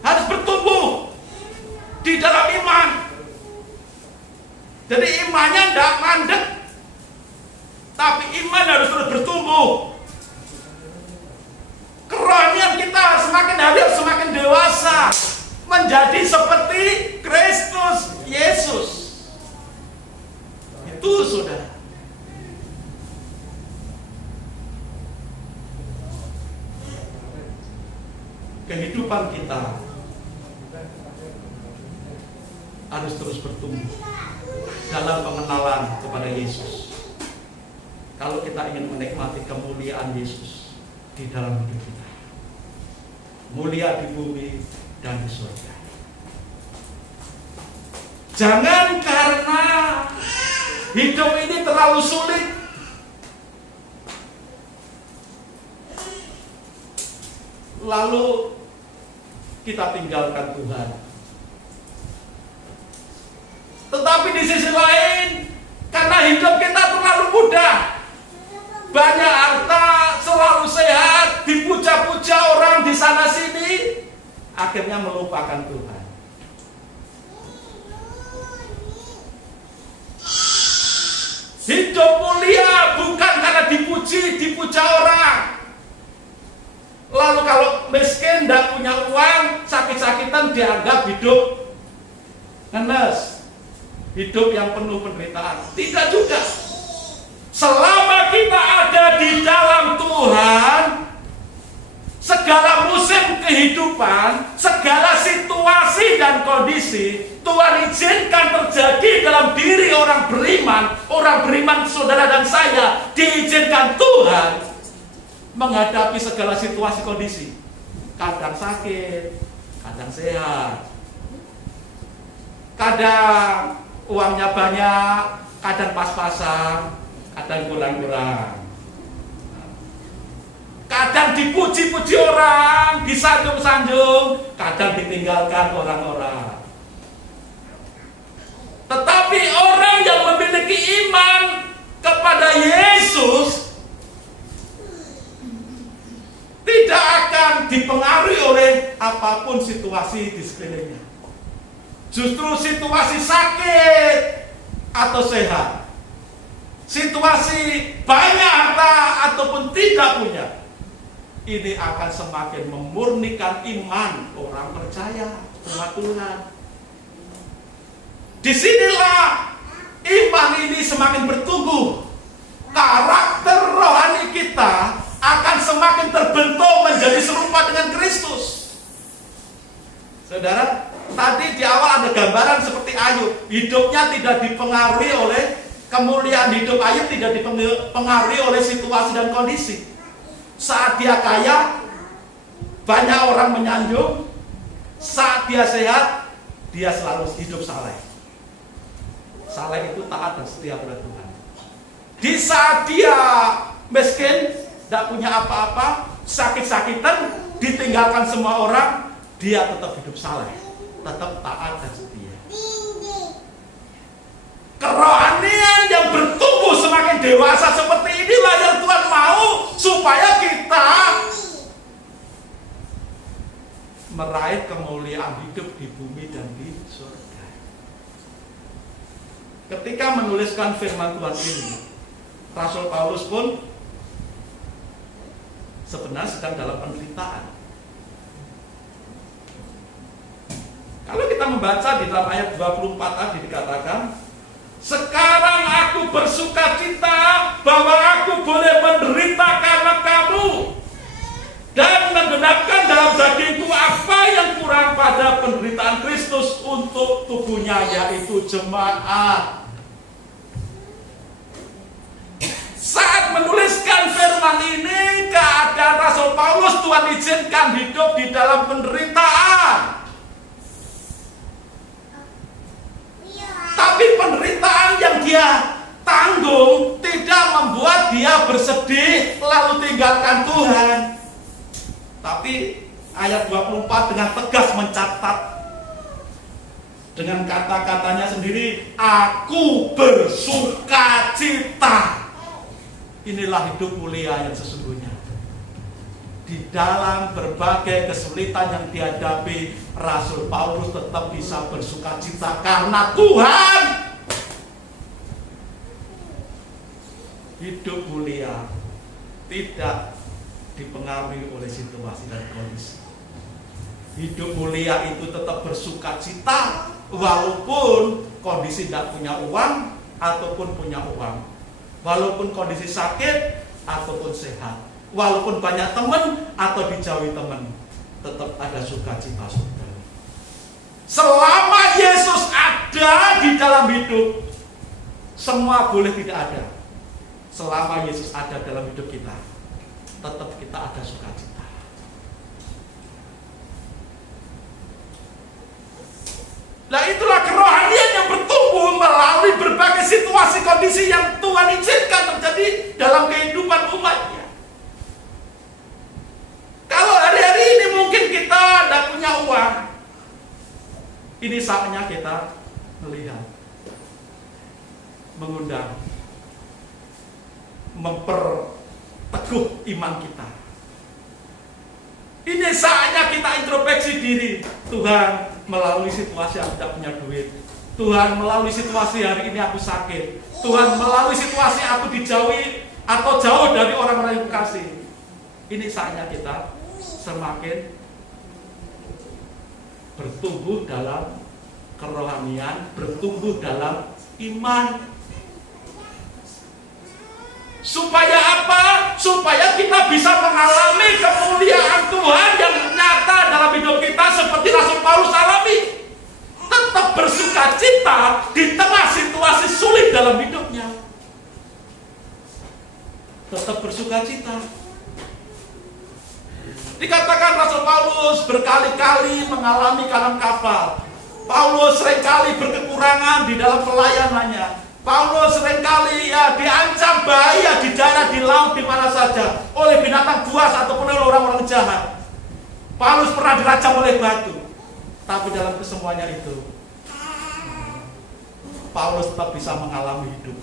Harus bertumbuh di dalam iman. Jadi imannya tidak mandek, tapi iman harus terus bertumbuh. Kerohanian kita semakin hari semakin dewasa, menjadi seperti Kristus Yesus. Itu saudara. Kehidupan kita harus terus bertumbuh dalam pengenalan kepada Yesus. Kalau kita ingin menikmati kemuliaan Yesus di dalam hidup kita, mulia di bumi dan di surga. Jangan karena hidup ini terlalu sulit lalu kita tinggalkan Tuhan. Tetapi di sisi lain, karena hidup kita terlalu mudah, banyak harta, selalu sehat, dipuja-puja orang di sana sini, akhirnya melupakan Tuhan. Hidup mulia bukan karena dipuja orang. Lalu kalau miskin, tidak punya uang, sakit-sakitan dianggap hidup ngenes, hidup yang penuh penderitaan. Tidak juga. Selama kita ada di dalam Tuhan, segala musim kehidupan, segala situasi dan kondisi, Tuhan izinkan terjadi dalam diri orang beriman saudara dan saya, diizinkan Tuhan menghadapi segala situasi kondisi. Kadang sakit, kadang sehat, kadang uangnya banyak, kadang pas-pasan, kadang kurang-kurang. Kadang dipuji-puji orang, disanjung-sanjung, kadang ditinggalkan orang-orang. Tetapi orang yang memiliki iman kepada Yesus, tidak akan dipengaruhi oleh apapun situasi di sekelilingnya. Justru situasi sakit atau sehat, situasi banyak harta ataupun tidak punya, ini akan semakin memurnikan iman orang percaya umat Tuhan. Disinilah iman ini semakin bertumbuh, karakter rohani kita akan semakin terbentuk menjadi serupa dengan Kristus. Saudara, tadi di awal ada gambaran seperti Ayub, hidupnya tidak dipengaruhi oleh kemuliaan hidup Ayub, tidak dipengaruhi oleh situasi dan kondisi. Saat dia kaya, banyak orang menyanjung. Saat dia sehat, dia selalu hidup saleh. Saleh itu taat dan setia pada Tuhan. Di saat dia miskin, tidak punya apa-apa, sakit-sakitan, ditinggalkan semua orang, dia tetap hidup saleh, tetap taat dan setia. Kerohanian yang bertumbuh semakin dewasa seperti inilah yang Tuhan mau supaya kita meraih kemuliaan hidup di bumi dan di surga. Ketika menuliskan firman Tuhan ini, Rasul Paulus pun sebenarnya sedang dalam penderitaan. Kalau kita membaca di dalam ayat 24 tadi dikatakan, sekarang aku bersuka cita bahwa aku boleh menderita karena kamu dan menggenapkan dalam dagingku apa yang kurang pada penderitaan Kristus untuk tubuhnya, yaitu jemaat. Saat menuliskan firman ini, keadaan Rasul Paulus Tuhan izinkan hidup di dalam penderitaan. Tapi penderitaan yang dia tanggung tidak membuat dia bersedih lalu tinggalkan Tuhan. Tapi ayat 24 dengan tegas mencatat dengan kata-katanya sendiri, aku bersuka cita. Inilah hidup mulia yang sesungguhnya. Di dalam berbagai kesulitan yang dihadapi, Rasul Paulus tetap bisa bersuka cita karena Tuhan. Hidup mulia tidak dipengaruhi oleh situasi dan kondisi. Hidup mulia itu tetap bersuka cita walaupun kondisi tidak punya uang ataupun punya uang, walaupun kondisi sakit ataupun sehat, walaupun banyak teman atau dijauhi teman, tetap ada sukacita saudara. Selama Yesus ada di dalam hidup, semua boleh tidak ada. Selama Yesus ada dalam hidup kita, tetap kita ada sukacita. Nah, itulah kerohanian yang bertumbuh melalui berbagai situasi kondisi yang Tuhan izinkan terjadi dalam kehidupan umatnya. Kalau hari-hari ini mungkin kita tidak punya uang, ini saatnya kita melihat, mengundang, memperteguh iman kita. Ini saatnya kita introspeksi diri. Tuhan, melalui situasi aku tidak punya duit, Tuhan, melalui situasi hari ini aku sakit, Tuhan, melalui situasi aku dijauhi atau jauh dari orang-orang yang kukasih. Ini saatnya kita semakin bertumbuh dalam kerohanian, bertumbuh dalam iman. Supaya apa? Supaya kita bisa mengalami kemuliaan Tuhan yang nyata dalam hidup kita seperti Rasul Paulus alami. Tetap bersuka cita di tengah situasi sulit dalam hidupnya. Tetap bersuka cita. Dikatakan Rasul Paulus berkali-kali mengalami karam kapal. Paulus seringkali berkekurangan di dalam pelayanannya. Paulus seringkali diancam bahaya di darat, di laut, di mana saja oleh binatang buas ataupun oleh orang-orang jahat. Paulus pernah dirajam oleh batu. Tapi dalam kesemuanya itu, Paulus tetap bisa mengalami hidup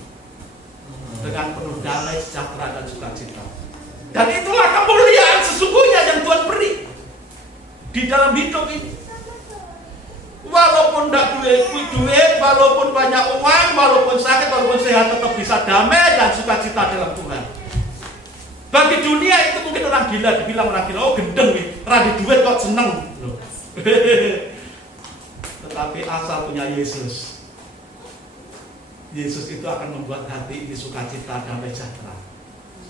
dengan penuh damai, sejahtera, dan sukacita. Dan itulah kemuliaan sesungguhnya yang Tuhan beri di dalam hidup ini. Walaupun tidak duit, walaupun banyak uang, walaupun sakit, walaupun sehat, tetap bisa damai dan sukacita dalam Tuhan. Bagi dunia itu mungkin orang gila, dibilang orang gila, oh gendeng nih, rada duit kok seneng. Tetapi asal punya Yesus, Yesus itu akan membuat hati ini sukacita, damai, sejahtera.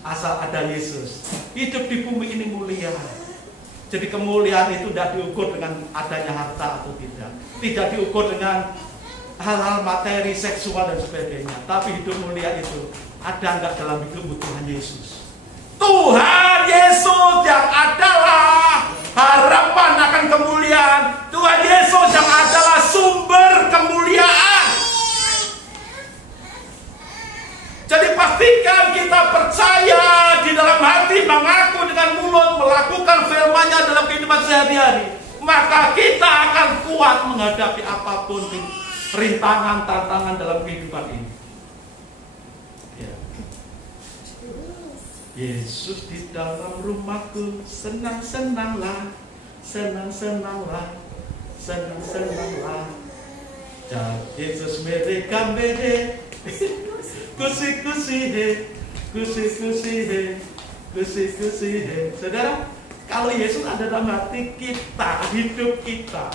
Asal ada Yesus, hidup di bumi ini mulia. Jadi kemuliaan itu tidak diukur dengan adanya harta atau tidak. Tidak diukur dengan hal-hal materi, seksual dan sebagainya. Tapi hidup mulia itu ada enggak dalam hidupmu Tuhan Yesus. Tuhan Yesus yang adalah harapan akan kemuliaan. Tuhan Yesus yang adalah sumber kemuliaan. Jadi pastikan kita percaya di dalam hati, mengaku dengan mulut, melakukan firman-Nya dalam kehidupan sehari-hari. Maka kita akan kuat menghadapi apapun rintangan, tantangan dalam kehidupan ini. Ya. Yesus di dalam rumahku, senang-senanglah, senang-senanglah, senang-senanglah. Dan Yesus mereka mere. Kusi-kusi he, kusi-kusi he, kusi-kusi he. Saudara, kalau Yesus ada dalam hati kita, hidup kita,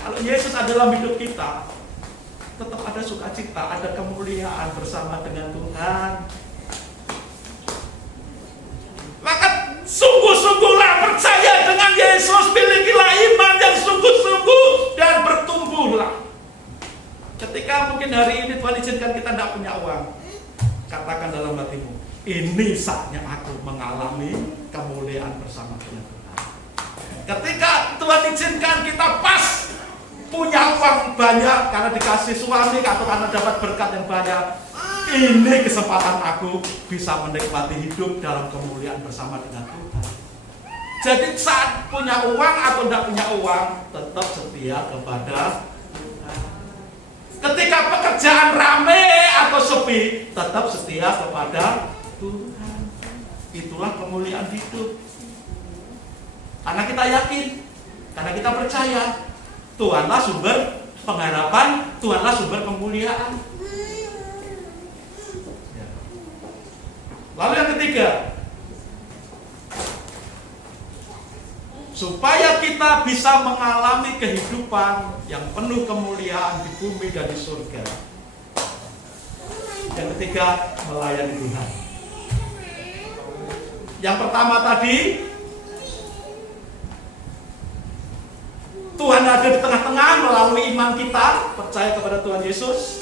kalau Yesus ada dalam hidup kita, tetap ada sukacita, ada kemuliaan bersama dengan Tuhan. Maka sungguh-sungguhlah percaya dengan Yesus, milikilah iman yang sungguh-sungguh dan bertumbuhlah. Ketika mungkin hari ini Tuhan izinkan kita tidak punya uang, katakan dalam hatimu, ini saatnya aku mengalami kemuliaan bersama dengan Tuhan. Ketika Tuhan izinkan kita pas punya uang banyak karena dikasih suami atau karena dapat berkat yang banyak, ini kesempatan aku bisa menikmati hidup dalam kemuliaan bersama dengan Tuhan. Jadi saat punya uang atau tidak punya uang, tetap setia kepada Tuhan. Ketika pekerjaan rame atau sepi, tetap setia kepada Tuhan. Itulah kemuliaan hidup. Karena kita yakin, karena kita percaya, Tuhanlah sumber pengharapan, Tuhanlah sumber kemuliaan. Lalu yang ketiga, supaya kita bisa mengalami kehidupan yang penuh kemuliaan di bumi dan di surga. Yang ketiga, melayani Tuhan. Yang pertama tadi, Tuhan ada di tengah-tengah melalui iman kita, percaya kepada Tuhan Yesus.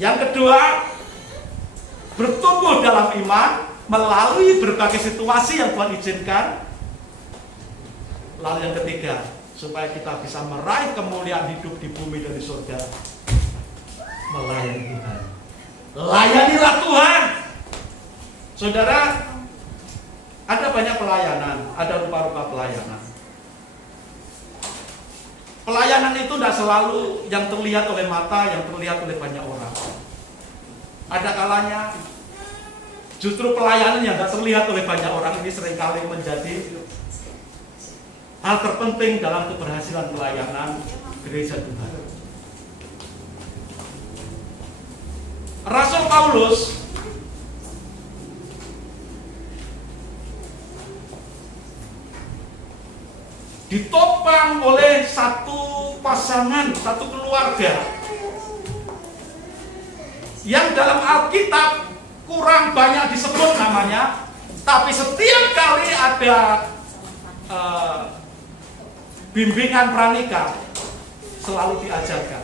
Yang kedua, bertumbuh dalam iman melalui berbagai situasi yang Tuhan izinkan. Lalu yang ketiga, supaya kita bisa meraih kemuliaan hidup di bumi dan di surga, melayani Tuhan. Layanilah Tuhan. Saudara, ada banyak pelayanan, ada rupa-rupa pelayanan. Pelayanan itu tidak selalu yang terlihat oleh mata, yang terlihat oleh banyak orang. Ada kalanya justru pelayanan yang tidak terlihat oleh banyak orang ini seringkali menjadi hal terpenting dalam keberhasilan pelayanan gereja Tuhan. Rasul Paulus ditopang oleh satu pasangan, satu keluarga yang dalam Alkitab kurang banyak disebut namanya, tapi setiap kali ada bimbingan pranikah selalu diajarkan.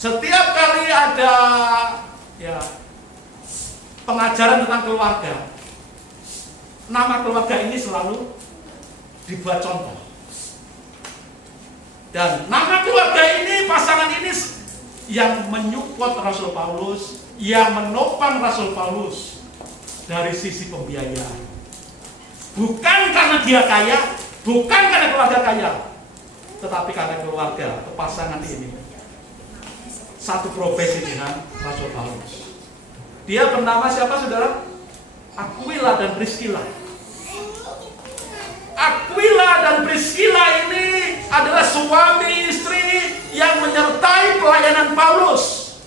Setiap kali ada pengajaran tentang keluarga, nama keluarga ini selalu dibuat contoh. Dan nama keluarga ini, pasangan ini yang menyupport Rasul Paulus, yang menopang Rasul Paulus dari sisi pembiayaan. Bukan karena dia kaya, bukan karena keluarga kaya, tetapi karena keluarga atau pasangan ini satu profesi dengan Rasul Paulus. Dia bernama siapa, saudara? Aquila dan Priscilla. Aquila dan Priscilla ini adalah suami istri yang menyertai pelayanan Paulus.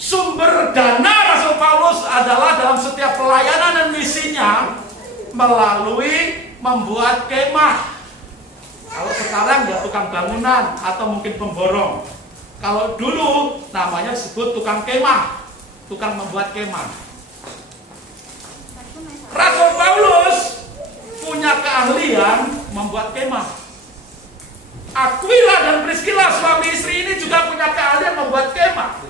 Sumber dana Rasul Paulus adalah dalam setiap pelayanan dan misinya melalui membuat kemah. Kalau sekarang ya tukang bangunan atau mungkin pemborong. Kalau dulu namanya disebut tukang kemah, tukang membuat kemah. Rasul Paulus punya keahlian membuat kemah. Aquila dan Priscilla suami istri ini juga punya keahlian membuat kemah.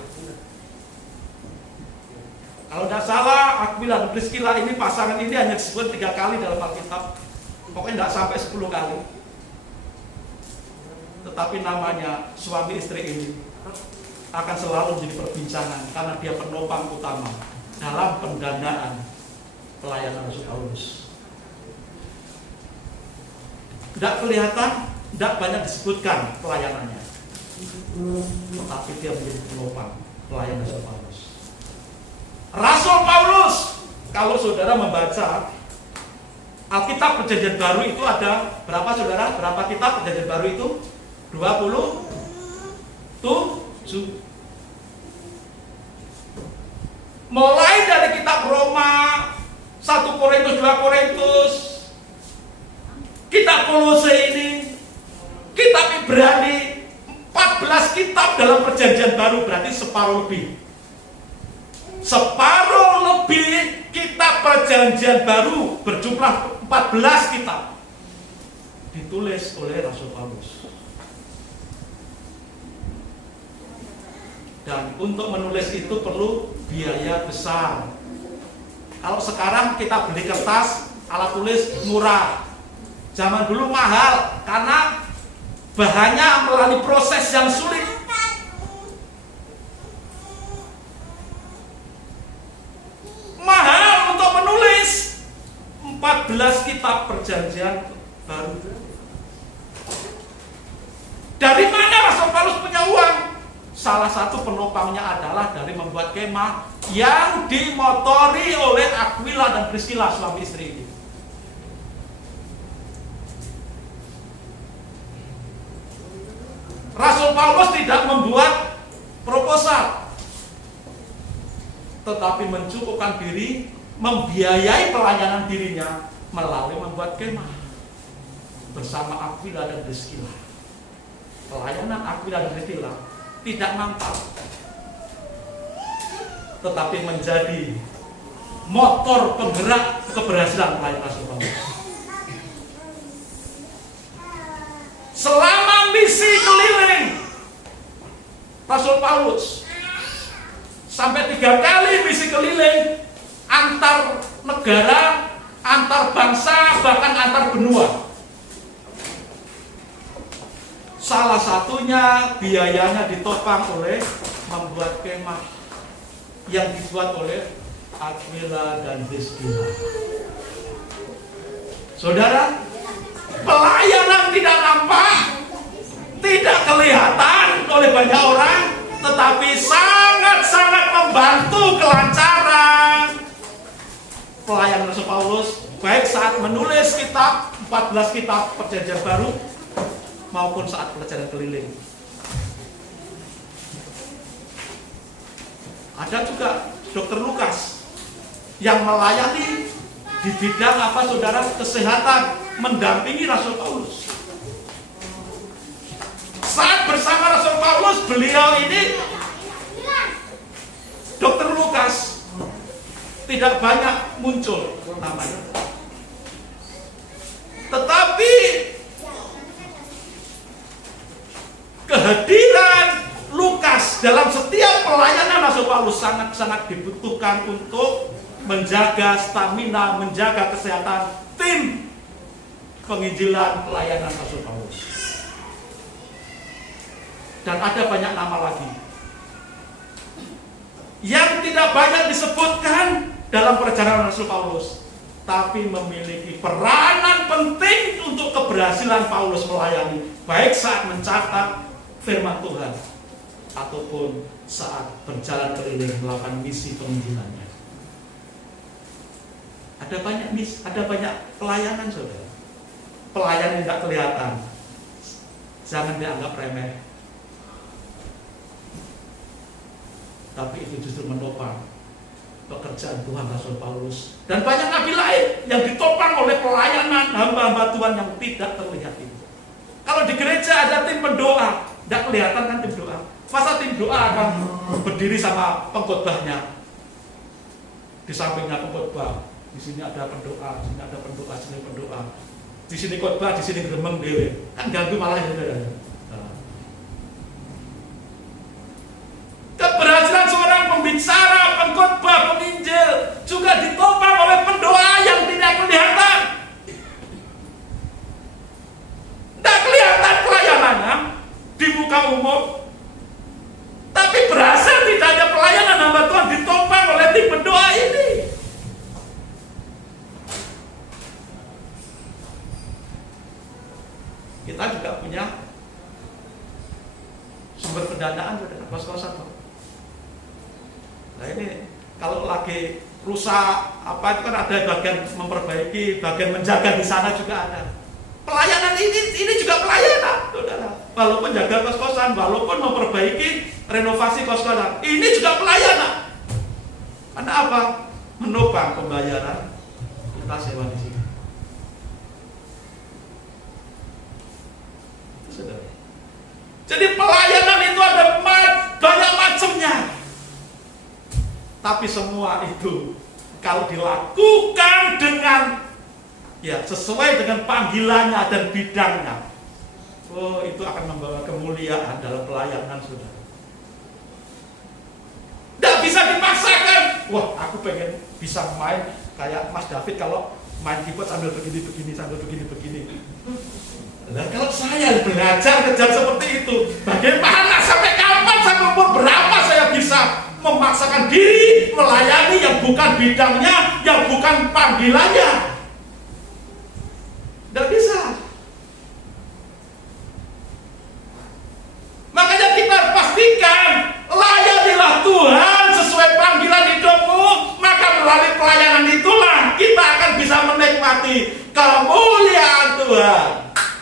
Kalau tidak salah, Aquila dan Priscilla ini pasangan ini hanya disebut 3 kali dalam Alkitab. Pokoknya tidak sampai 10 kali. Tetapi namanya suami istri ini akan selalu menjadi perbincangan karena dia penopang utama dalam pendanaan pelayanan Rasul Paulus. Tidak kelihatan, tidak banyak disebutkan pelayanannya, tetapi dia menjadi penopang pelayanan Rasul Paulus. Rasul Paulus, kalau saudara membaca Alkitab Perjanjian Baru itu ada berapa saudara? Berapa kitab Perjanjian Baru itu? 27. Mulai dari kitab Roma, 1 Korintus, 2 Korintus, kitab Kolose ini, kitab Ibrani, 14 kitab dalam Perjanjian Baru, berarti separuh lebih. Separuh lebih kitab Perjanjian Baru berjumlah 14 kitab ditulis oleh Rasul Paulus. Dan untuk menulis itu perlu biaya besar. Kalau sekarang kita beli kertas, alat tulis murah. Zaman dulu mahal karena bahannya melalui proses yang sulit. Mahal untuk menulis 14 kitab Perjanjian Baru. Dari mana Rasul Paulus punya uang? Salah satu penopangnya adalah dari membuat kemah yang dimotori oleh Aquila dan Priscilla suami istri ini. Rasul Paulus tidak membuat proposal, tetapi mencukupkan diri, membiayai pelayanan dirinya melalui membuat kemah bersama Aquila dan Priscilla. Pelayanan Aquila dan Priscilla tidak nampak, tetapi menjadi motor penggerak keberhasilan pelayanan Rasul Paulus. Selama misi keliling Rasul Paulus, sampai 3 kali misi keliling antar negara, antar bangsa, bahkan antar benua. Salah satunya biayanya ditopang oleh membuat kemah yang dibuat oleh Aquila dan Priscilla. Saudara, pelayanan tidak nampak, tidak kelihatan oleh banyak orang, tetapi sangat-sangat membantu kelancaran pelayanan Rasul Paulus, baik saat menulis kitab 14 kitab Perjanjian Baru maupun saat pelajaran keliling. Ada juga Dr. Lukas yang melayani di bidang apa saudara? Kesehatan, mendampingi Rasul Paulus. Saat bersama Rasul Paulus, beliau ini Dr. Lukas tidak banyak muncul namanya, tetapi kehadiran Lukas dalam setiap pelayanan Rasul Paulus sangat-sangat dibutuhkan untuk menjaga stamina, menjaga kesehatan tim penginjilan pelayanan Rasul Paulus. Dan ada banyak nama lagi yang tidak banyak disebutkan dalam perjalanan Rasul Paulus, tapi memiliki peranan penting untuk keberhasilan Paulus melayani, baik saat mencatat firman Tuhan ataupun saat berjalan keliling melakukan misi penginjilannya. Ada ada banyak pelayanan, saudara. Pelayanan yang tidak kelihatan, jangan dianggap remeh. Tapi itu justru menopang pekerjaan Tuhan Rasul Paulus dan banyak nabi lain yang ditopang oleh pelayanan hamba-hamba Tuhan yang tidak terlihat itu. Kalau di gereja ada tim pendoa, tidak kelihatan kan tim doa. Masa tim doa akan berdiri sama pengkhotbahnya, di sampingnya pengkhotbah, di sini ada pendoa, di sini ada pendoa, di sini pendoa, di sini khotbah, di sini gremeng dewe, kan ganggu malah ya. Keberhasilan seorang pembicara, pengkhotbah, penginjil juga ditopang oleh pendoa yang tidak kelihatan. Tidak kelihatan pelayanannya di muka umum, tapi berhasil tidak ada pelayanan hamba Tuhan ditopang oleh tim pendoa ini. Kita juga punya sumber pendanaan dari kos-kosan. Nah ini kalau lagi rusak apa itu kan ada bagian memperbaiki, bagian menjaga di sana juga ada. Pelayanan ini juga pelayanan, saudara. Walaupun jaga kos-kosan, walaupun memperbaiki renovasi kos-kosan, ini juga pelayanan. Karena apa? Menopang pembayaran kita sewa di sini. Itu, saudara. Jadi pelayanan itu ada banyak macamnya. Tapi semua itu kalau dilakukan dengan sesuai dengan panggilannya dan bidangnya, itu akan membawa kemuliaan dalam pelayanan, saudara. Tidak bisa dipaksakan. Wah, aku pengen bisa main kayak Mas David kalau main keyboard sambil begini, sambil begini. Nah, kalau saya belajar kejar seperti itu, bagaimana sampai kapan, sampai umur berapa saya bisa memaksakan diri melayani yang bukan bidangnya, yang bukan panggilannya? Tidak bisa. Makanya kita pastikan layanilah Tuhan sesuai panggilan hidupmu, maka melalui pelayanan itulah kita akan bisa menikmati kemuliaan Tuhan.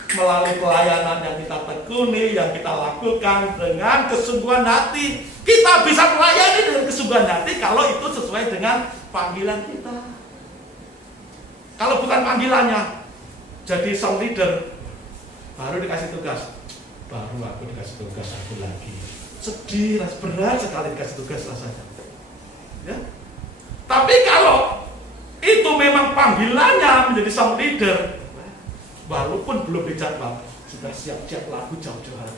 Melalui pelayanan yang kita tekuni, yang kita lakukan dengan kesungguhan hati, kita bisa melayani dengan kesungguhan hati kalau itu sesuai dengan panggilan kita. Kalau bukan panggilannya, jadi song leader, baru dikasih tugas, baru aku dikasih tugas satu lagi, sedih, berat sekali dikasih tugas rasanya. Ya? Tapi kalau itu memang panggilannya menjadi song leader, walaupun belum dijadwal, sudah siap-siap lagu jauh-jauh hari.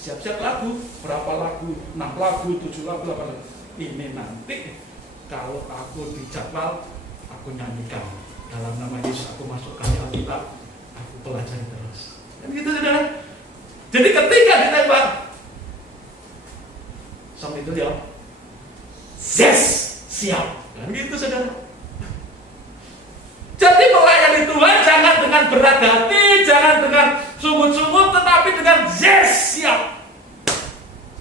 Siap-siap lagu, berapa lagu, 6 lagu, 7 lagu, 8 lagu. Ini nanti kalau aku dijadwal, aku nyanyikan. Dalam nama Yesus aku masukkan di Alkitab, aku pelajari terus. Kan gitu, saudara. Jadi ketika ditembak, song itu ya, yes, siap. Kan gitu, saudara. Jadi melayani Tuhan jangan dengan berat hati, jangan dengan sungut-sungut, tetapi dengan yes, siap.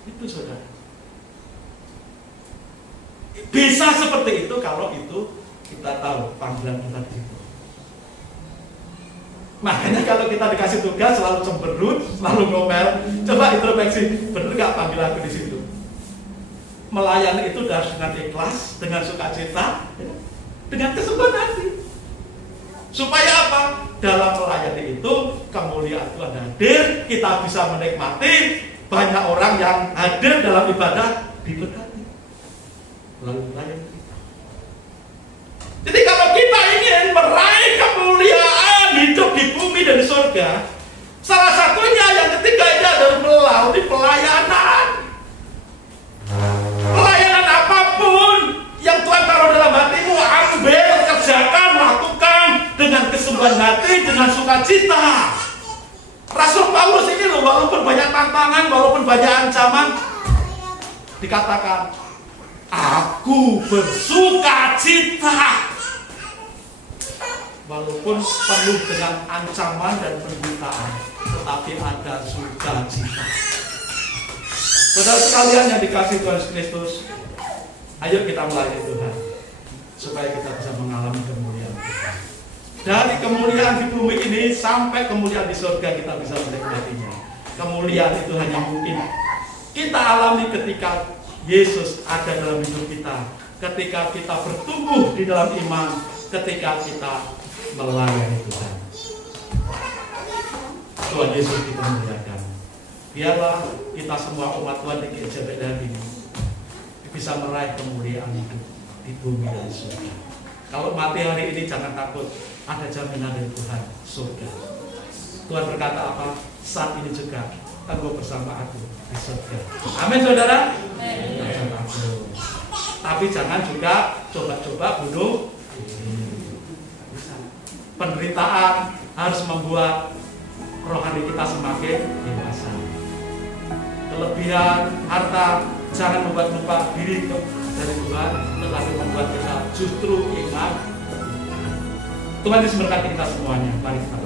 Itu, saudara. Bisa seperti itu kalau itu kita tahu panggilan kita di situ. Makanya kalau kita dikasih tugas selalu cemberut, selalu ngomel, coba introspeksi, benar gak panggilanku di situ? Melayani itu harus dengan ikhlas, dengan sukacita, dengan kesungguhan hati. Supaya apa? Dalam melayani itu kemuliaan Tuhan hadir, kita bisa menikmati, banyak orang yang hadir dalam ibadah diberkati melalui melayani kita. Jadi kalau kita ingin meraih kemuliaan hidup di bumi dan di surga, salah satunya yang ketiga ini adalah melalui pelayanan. Pelayanan apapun yang Tuhan taruh dalam hatimu, ambil, kerjakan, lakukan dengan kesungguhan hati, dengan sukacita. Rasul Paulus ini loh, walaupun banyak tantangan, walaupun banyak ancaman, dikatakan, aku bersukacita. Walaupun penuh dengan ancaman dan penderitaan, tetapi ada sukacita. Saudara sekalian yang dikasihi Tuhan Yesus Kristus, ayo kita melayani Tuhan. supaya kita bisa mengalami kemuliaan Tuhan. Dari kemuliaan di bumi ini sampai kemuliaan di surga kita bisa menikmatinya. Kemuliaan itu hanya mungkin kita alami ketika Yesus ada dalam hidup kita, ketika kita bertumbuh di dalam iman, ketika kita melayani Tuhan. Tuhan Yesus kita muliakan. Biarlah kita semua umat Tuhan di GJB hari ini bisa meraih kemuliaan hidup di bumi dan surga. Kalau mati hari ini jangan takut, ada jaminan dari Tuhan, surga. Tuhan berkata apa? Saat ini juga tangguh bersama aku di surga. Amin saudara. Jangan takut. Tapi jangan juga coba-coba bunuh diri. Penderitaan harus membuat rohani kita semakin dewasa. Kelebihan harta jangan membuat lupa diri dari Tuhan, tetapi membuat kita justru ingat. Tuhan Yesus memberkati kita semuanya. Mari kita